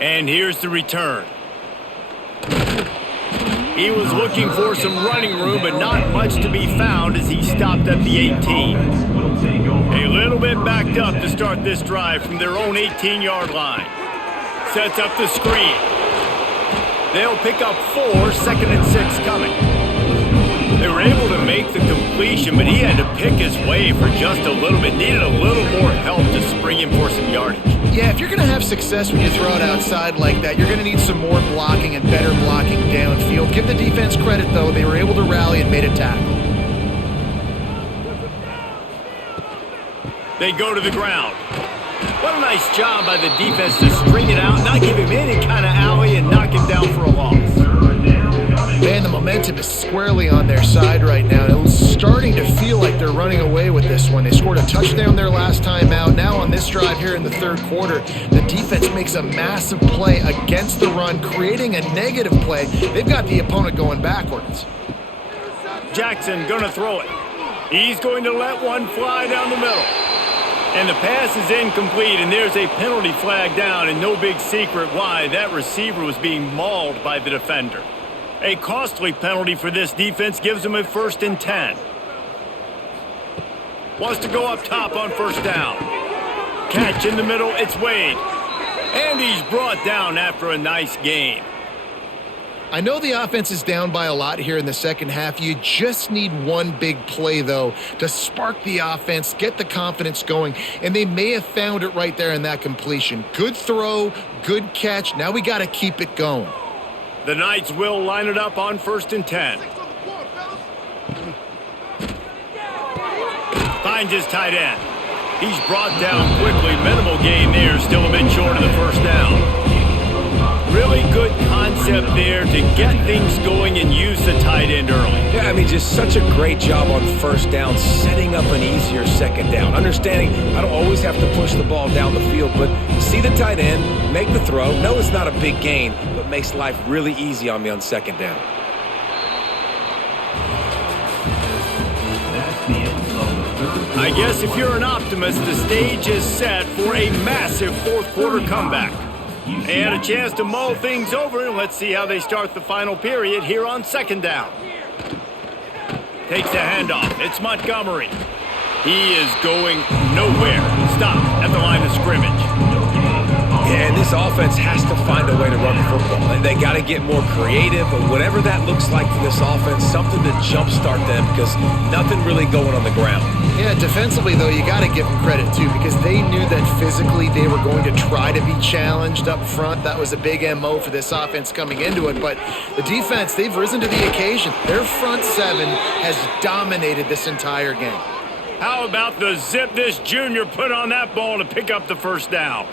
And here's the return. He was looking for some running room, but not much to be found as he stopped at the 18. A little bit backed up to start this drive from their own 18-yard line. Sets up the screen. They'll pick up 4, 2nd and 6 coming. They were able to make the completion, but he had to pick his way for just a little bit. Needed a little more help to spring him for some yardage. Yeah, if you're going to have success when you throw it outside like that, you're going to need some more blocking and better blocking downfield. Give the defense credit, though. They were able to rally and made a tackle. They go to the ground. What a nice job by the defense to string it out, not give him any kind of alley, and knock him down for a loss. Man, the momentum is squarely on their side right now. It's starting to feel like they're running away with this one. They scored a touchdown their last time out. Now on this drive here in the third quarter, the defense makes a massive play against the run, creating a negative play. They've got the opponent going backwards. Jackson gonna throw it. He's going to let one fly down the middle. And the pass is incomplete, and there's a penalty flag down, and no big secret why. That receiver was being mauled by the defender. A costly penalty for this defense gives them a 1st and 10. Wants to go up top on first down. Catch in the middle, it's Wade. And he's brought down after a nice gain. I know the offense is down by a lot here in the second half. You just need one big play, though, to spark the offense, get the confidence going, and they may have found it right there in that completion. Good throw, good catch. Now we got to keep it going. The Knights will line it up on 1st and 10. Finds his tight end. He's brought down quickly. Minimal gain there, still a bit short of the first down. Really good concept there to get things going and use the tight end early. Yeah, I mean, just such a great job on first down, setting up an easier second down. Understanding I don't always have to push the ball down the field, but see the tight end, make the throw. No, it's not a big gain, but makes life really easy on me on second down. I guess if you're an optimist, the stage is set for a massive fourth quarter comeback. They had a chance to mull things over, and let's see how they start the final period here on second down. Takes the handoff. It's Montgomery. He is going nowhere. Stop at the line of scrimmage. Yeah, and this offense has to find a way to run the football. And they got to get more creative, but whatever that looks like for this offense, something to jumpstart them because nothing really going on the ground. Yeah, defensively, though, you got to give them credit, too, because they knew that physically they were going to try to be challenged up front. That was a big MO for this offense coming into it. But the defense, they've risen to the occasion. Their front seven has dominated this entire game. How about the zip this junior put on that ball to pick up the first down?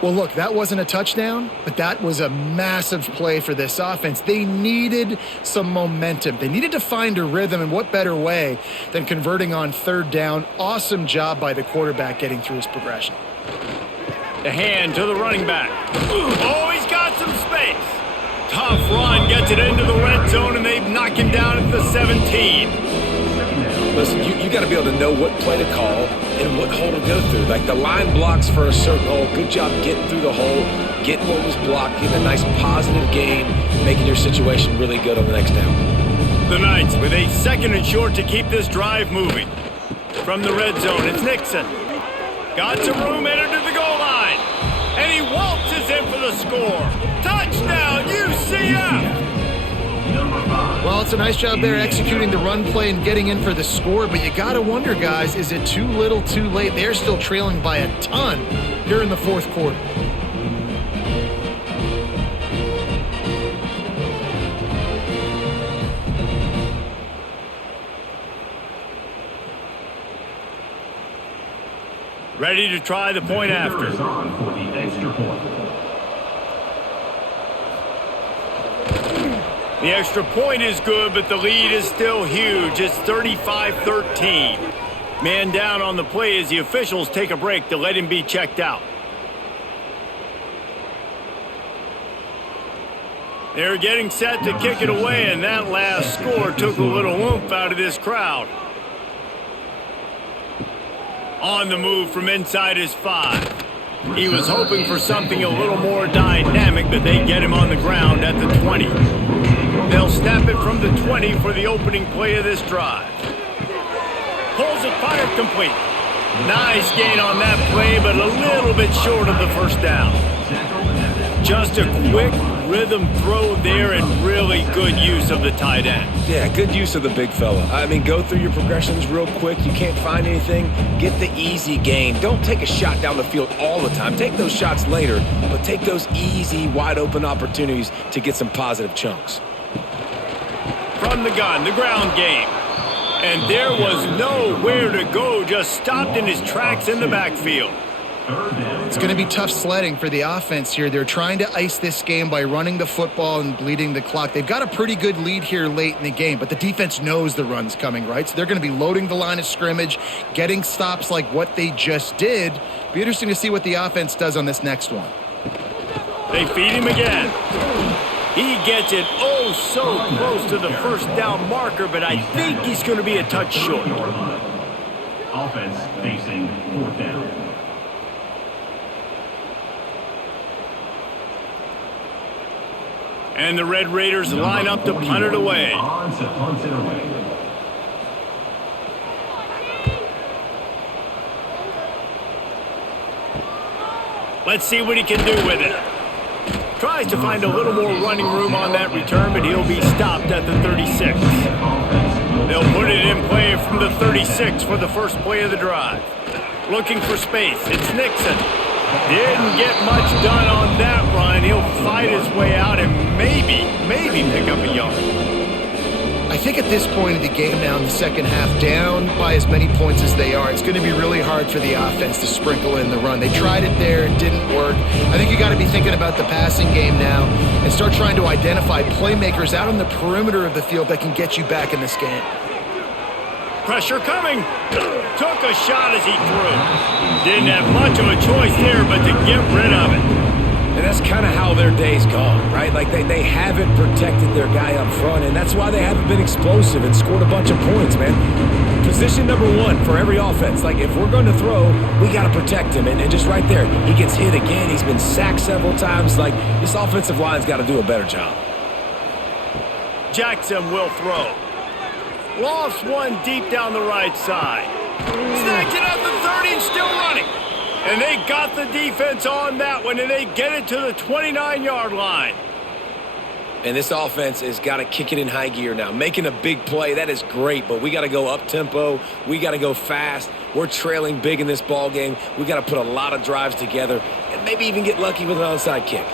Well, look, that wasn't a touchdown, but that was a massive play for this offense. They needed some momentum. They needed to find a rhythm, and what better way than converting on third down. Awesome job by the quarterback getting through his progression. The hand to the running back. Oh, he's got some space. Tough run, gets it into the red zone, and they knock him down at the 17. Listen, you got to be able to know what play to call and what hole to go through. Like the line blocks for a certain hole. Good job getting through the hole, getting what was blocked, getting a nice positive gain, making your situation really good on the next down. The Knights with a 2nd and short to keep this drive moving. From the red zone, it's Nixon. Got some room, entered to the goal line. And he waltzes in for the score. Touchdown, UCF! Well, it's a nice job there executing the run play and getting in for the score, but you got to wonder, guys, is it too little too late? They're still trailing by a ton here in the fourth quarter. Ready to try the point after. For the extra point. The extra point is good, but the lead is still huge. It's 35-13. Man down on the play as the officials take a break to let him be checked out. They're getting set to kick it away, and that last score took a little oomph out of this crowd. On the move from inside his 5. He was hoping for something a little more dynamic, but they get him on the ground at the 20. They'll snap it from the 20 for the opening play of this drive. Pulls it, fired complete. Nice gain on that play, but a little bit short of the first down. Just a quick, rhythm throw there and really good use of the tight end. Yeah, good use of the big fella. I mean, go through your progressions real quick. You can't find anything, get the easy gain. Don't take a shot down the field all the time. Take those shots later, but take those easy, wide-open opportunities to get some positive chunks. From the gun, the ground game. And there was nowhere to go, just stopped in his tracks in the backfield. It's going to be tough sledding for the offense here. They're trying to ice this game by running the football and bleeding the clock. They've got a pretty good lead here late in the game, but the defense knows the run's coming, right? So they're going to be loading the line of scrimmage, getting stops like what they just did. Be interesting to see what the offense does on this next one. They feed him again. He gets it oh so close to the first down marker, but I think he's going to be a touch short. Offense facing fourth down. And the Red Raiders line up to punt it away. On to punt it away. Let's see what he can do with it. Tries to find a little more running room on that return, but he'll be stopped at the 36. They'll put it in play from the 36 for the first play of the drive. Looking for space. It's Nixon. Didn't get much done on that run. He'll fight his way out and maybe pick up a yard. I think at this point of the game now in the second half, down by as many points as they are, it's going to be really hard for the offense to sprinkle in the run. They tried it there, it didn't work. I think you got to be thinking about the passing game now and start trying to identify playmakers out on the perimeter of the field that can get you back in this game. Pressure coming. Took a shot as he threw. Didn't have much of a choice there but to get rid of it. And that's kind of how their day's gone, right? Like they haven't protected their guy up front, and that's why they haven't been explosive and scored a bunch of points, man. Position number one for every offense. Like, if we're going to throw, we got to protect him. And just right there, he gets hit again. He's been sacked several times. Like, this offensive line's got to do a better job. Jackson will throw. Lofts one deep down the right side. Snakes it at the 30 and still running. And they got the defense on that one, and they get it to the 29-yard line. And this offense has got to kick it in high gear now. Making a big play, that is great, but we got to go up-tempo. We got to go fast. We're trailing big in this ball game. We got to put a lot of drives together and maybe even get lucky with an onside kick.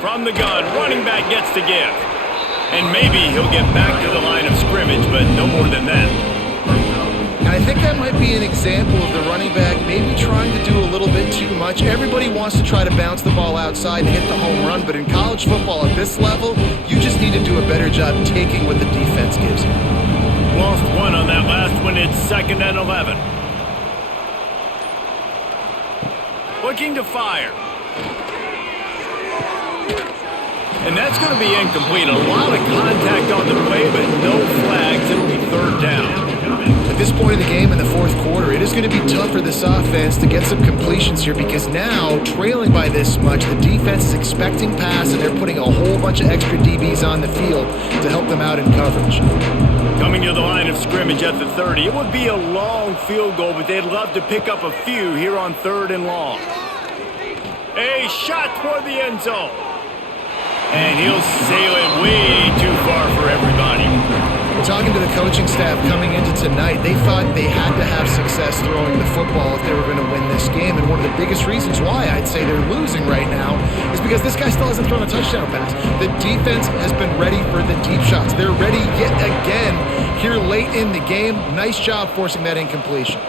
From the gun, running back gets the give. And maybe he'll get back to the line of scrimmage, but no more than that. I think that might be an example of the running back maybe trying to do a little bit too much. Everybody wants to try to bounce the ball outside and hit the home run, but in college football at this level, you just need to do a better job taking what the defense gives you. Lost one on that last one. It's 2nd and 11. Looking to fire. And that's going to be incomplete. A lot of contact on the play, but no flags. It'll be 3rd down. At this point in the game in the 4th quarter, it is going to be tough for this offense to get some completions here because now, trailing by this much, the defense is expecting pass and they're putting a whole bunch of extra DBs on the field to help them out in coverage. Coming to the line of scrimmage at the 30. It would be a long field goal, but they'd love to pick up a few here on 3rd and long. A shot toward the end zone. And he'll sail it way too far for everybody. Talking to the coaching staff coming into tonight, they thought they had to have success throwing the football if they were going to win this game. And one of the biggest reasons why I'd say they're losing right now is because this guy still hasn't thrown a touchdown pass. The defense has been ready for the deep shots. They're ready yet again here late in the game. Nice job forcing that incompletion.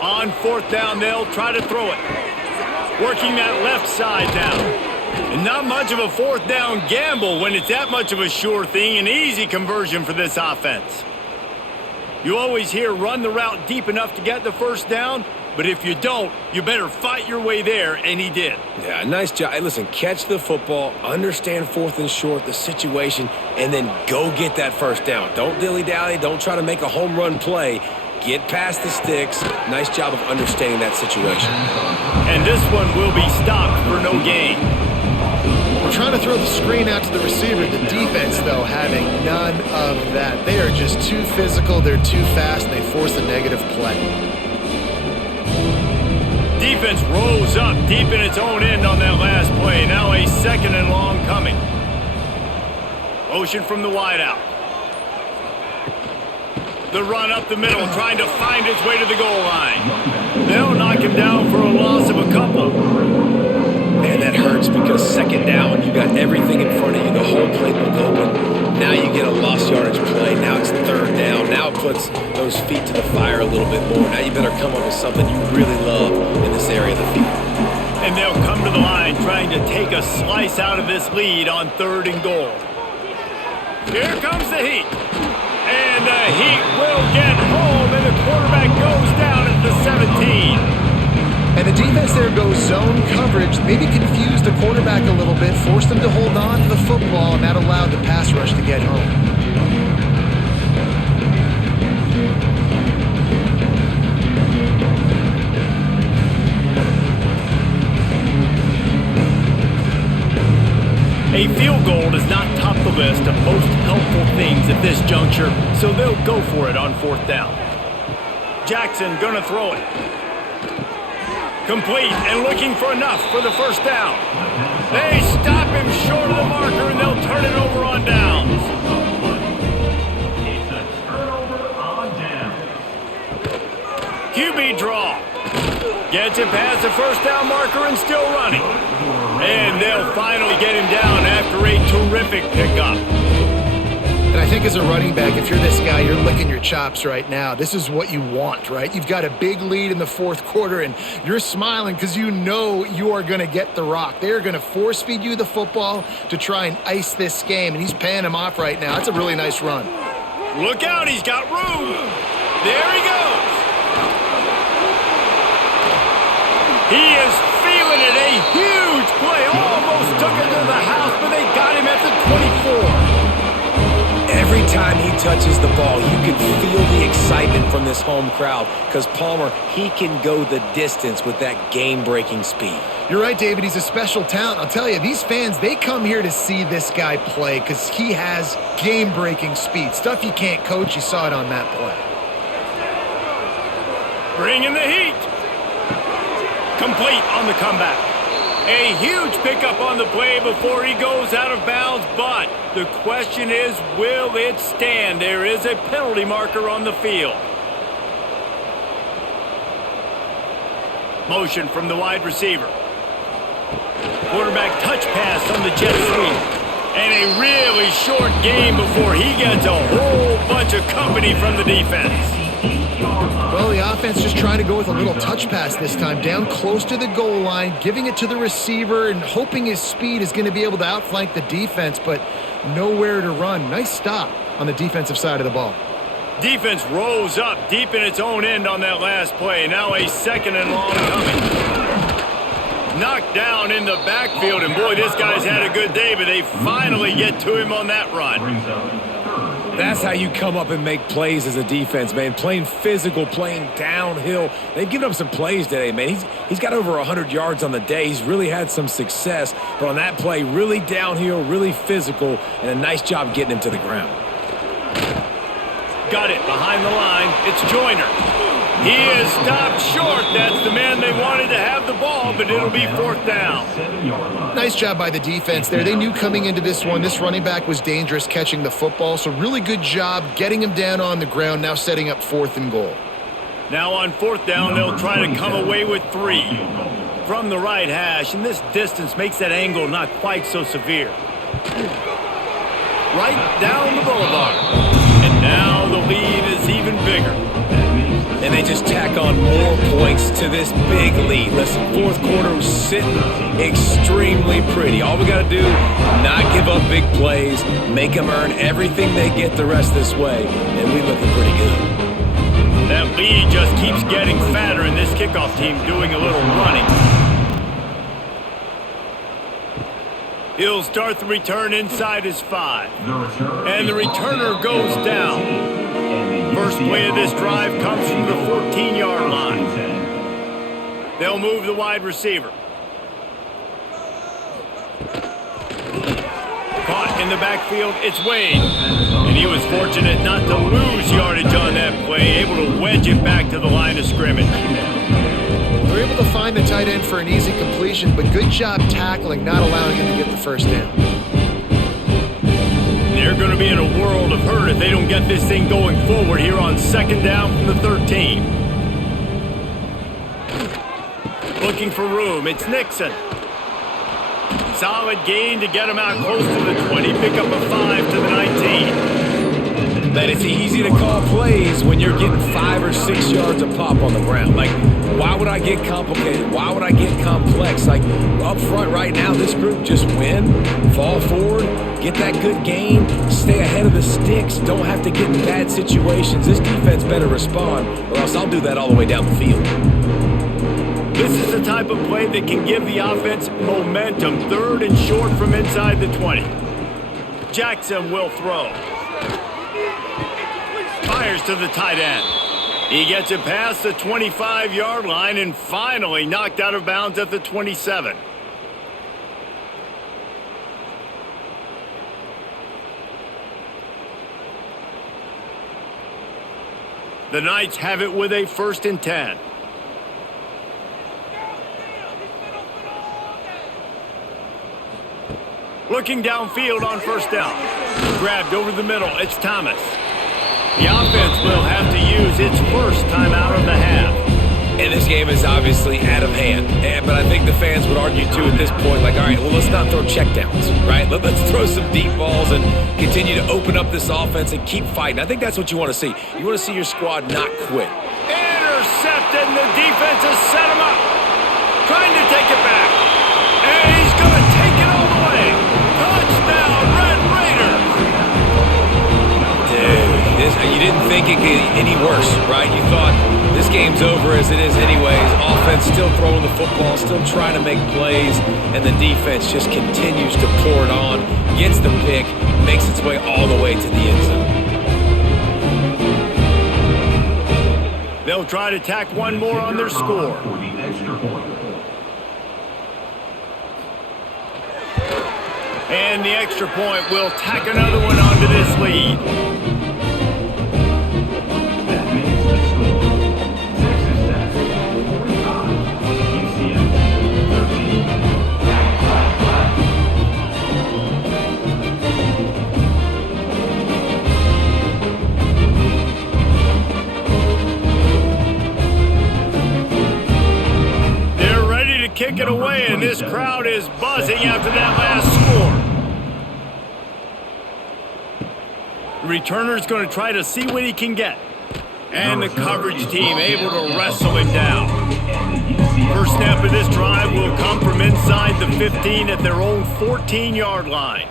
On 4th down, they'll try to throw it. Working that left side now. And not much of a 4th down gamble when it's that much of a sure thing, an easy conversion for this offense. You always hear run the route deep enough to get the 1st down, but if you don't, you better fight your way there, and he did. Yeah, nice job. Hey, listen, catch the football, understand 4th and short, the situation, and then go get that 1st down. Don't dilly-dally, don't try to make a home run play. Get past the sticks. Nice job of understanding that situation. And this one will be stopped for no gain. We're trying to throw the screen out to the receiver. The defense, though, having none of that. They are just too physical, they're too fast, and they force a negative play. defense rolls up deep in its own end on that last play. Now a 2nd and long coming. Motion from the wideout. The run up the middle, trying to find its way to the goal line. They'll knock him down for a loss of a couple. Man, that hurts because 2nd down, you got everything in front of you, the whole playbook open. Now you get a lost yardage play. Now it's 3rd down. Now it puts those feet to the fire a little bit more. Now you better come up with something you really love in this area of the field. And they'll come to the line trying to take a slice out of this lead on 3rd and goal. Here comes the heat. And the heat will get home, and the quarterback goes down at the 17. And the defense there goes zone coverage, maybe confused the quarterback a little bit, forced him to hold on to the football, and that allowed the pass rush to get home. A field goal does not top the list of most helpful things at this juncture, so they'll go for it on 4th down. Jackson gonna throw it. Complete and looking for enough for the 1st down. They stop him short of the marker and they'll turn it over on downs. It's a turnover on down. QB draw. Gets it past the 1st down marker and still running. And they'll finally get him down after a terrific pickup. And I think as a running back, if you're this guy, you're licking your chops right now. This is what you want, right? You've got a big lead in the 4th quarter, and you're smiling because you know you are going to get the rock. They're going to force feed you the football to try and ice this game, and he's paying him off right now. That's a really nice run. Look out, he's got room. There he goes. He is feeling it. A huge play. Almost took it to the house, but they got him at the 24. Every time he touches the ball, you can feel the excitement from this home crowd because Palmer, he can go the distance with that game-breaking speed. You're right, David. He's a special talent. I'll tell you, these fans, they come here to see this guy play because he has game-breaking speed. Stuff you can't coach. You saw it on that play. Bring in the heat. Complete on the comeback. A huge pickup on the play before he goes out of bounds, but the question is, will it stand? There is a penalty marker on the field. Motion from the wide receiver. Quarterback touch pass on the jet sweep. And a really short game before he gets a whole bunch of company from the defense. Well, the offense just trying to go with a little touch pass this time, down close to the goal line, giving it to the receiver and hoping his speed is going to be able to outflank the defense, but nowhere to run. Nice stop on the defensive side of the ball. Defense rolls up deep in its own end on that last play. Now a 2nd and long coming. Knocked down in the backfield, and boy, this guy's had a good day, but they finally get to him on that run. That's how you come up and make plays as a defense, man. Playing physical, playing downhill. They've given up some plays today, man. He's got over 100 yards on the day. He's really had some success. But on that play, really downhill, really physical, and a nice job getting him to the ground. Got it behind the line. It's Joyner. He is stopped short. That's the man they wanted to have the ball, but it'll be 4th down. Nice job by the defense there. They knew coming into this one, this running back was dangerous catching the football, so really good job getting him down on the ground, now setting up 4th and goal. Now on 4th down, they'll try to come away with 3 from the right hash, and this distance makes that angle not quite so severe. Right down the boulevard. And now the lead is even bigger. And they just tack on more points to this big lead. Listen, 4th quarter was sitting extremely pretty. All we got to do, not give up big plays, make them earn everything they get the rest this way, and we looking pretty good. That lead just keeps getting fatter, and this kickoff team doing a little running. He'll start the return inside his 5. And the returner goes down. First play of this drive comes from the 14-yard line. They'll move the wide receiver. Caught in the backfield, it's Wade. And he was fortunate not to lose yardage on that play, able to wedge it back to the line of scrimmage. They're able to find the tight end for an easy completion, but good job tackling, not allowing him to get the first down. They're going to be in a world of hurt if they don't get this thing going forward here on second down from the 13. Looking for room. It's Nixon. Solid gain to get him out close to the 20. Pick up a 5 to the 19. That it's easy to call plays when you're getting 5 or 6 yards a pop on the ground. Like, why would I get complicated? Why would I get complex? Like, up front right now, this group just win, fall forward, get that good gain, stay ahead of the sticks, don't have to get in bad situations. This defense better respond, or else I'll do that all the way down the field. This is the type of play that can give the offense momentum. Third and short from inside the 20. Jackson will throw. Fires to the tight end. He gets it past the 25-yard line and finally knocked out of bounds at the 27. The Knights have it with a 1st and 10. Looking downfield on 1st down. Grabbed over the middle. It's Thomas. The offense will have to use its first timeout of the half. And this game is obviously out of hand. But I think the fans would argue, too, at this point, like, all right, well, let's not throw checkdowns, right? Let's throw some deep balls and continue to open up this offense and keep fighting. I think that's what you want to see. You want to see your squad not quit. Intercepted, and the defense has set him up. Trying to take it back. And he's going to take it all the way. Touchdown, Red Raiders. You didn't think it could get any worse, right? You thought this game's over as it is anyways. Offense still throwing the football, still trying to make plays, and the defense just continues to pour it on, gets the pick, makes its way all the way to the end zone. They'll try to tack one more on their score. For the extra point. And the extra point will tack another one onto this lead. That makes the score Texas Tech 45, UCF 13. They're ready to kick it away, and this crowd is buzzing after that last score. The returner's going to try to see what he can get. And the coverage team able to wrestle him down. First snap of this drive will come from inside the 15 at their own 14-yard line.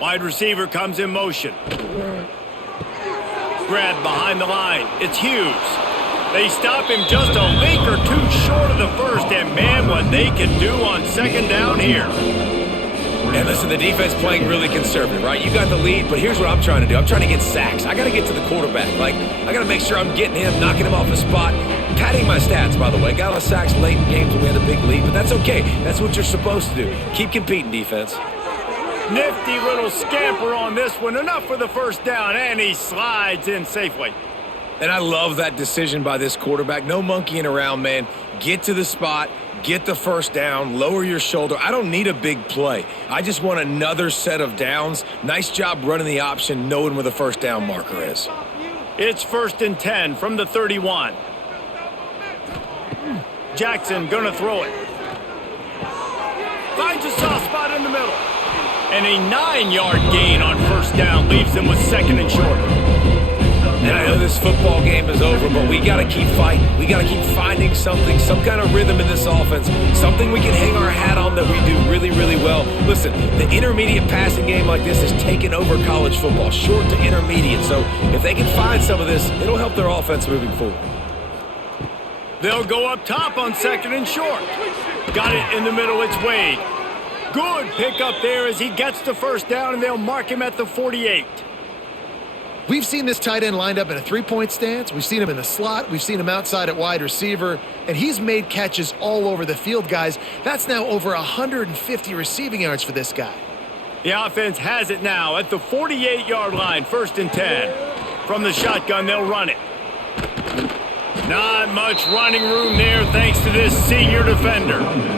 Wide receiver comes in motion. Grabbed behind the line. It's Hughes. They stop him just a link or two short of the first, and man, what they can do on second down here. And listen, the defense playing really conservative, right? You got the lead, but here's what I'm trying to do. I'm trying to get sacks. I got to get to the quarterback. Like, I got to make sure I'm getting him, knocking him off the spot. Padding my stats, by the way. Got a lot of sacks late in games when we had a big lead, but that's okay. That's what you're supposed to do. Keep competing, defense. Nifty little scamper on this one. Enough for the first down, and he slides in safely. And I love that decision by this quarterback. No monkeying around, man. Get to the spot. Get the first down, lower your shoulder. I don't need a big play. I just want another set of downs. Nice job running the option, knowing where the first down marker is. It's 1st and 10 from the 31. Jackson gonna throw it. Finds a soft spot in the middle. And a 9-yard gain on first down leaves them with 2nd and short. And I know this football game is over, but we got to keep fighting. We got to keep finding something, some kind of rhythm in this offense, something we can hang our hat on that we do really, really well. Listen, the intermediate passing game like this has taken over college football, short to intermediate. So if they can find some of this, it'll help their offense moving forward. They'll go up top on 2nd and short. Got it in the middle, it's Wade. Good pick up there as he gets the first down, and they'll mark him at the 48. We've seen this tight end lined up in a three-point stance. We've seen him in the slot. We've seen him outside at wide receiver. And he's made catches all over the field, guys. That's now over 150 receiving yards for this guy. The offense has it now at the 48-yard line, 1st and 10. From the shotgun, they'll run it. Not much running room there thanks to this senior defender.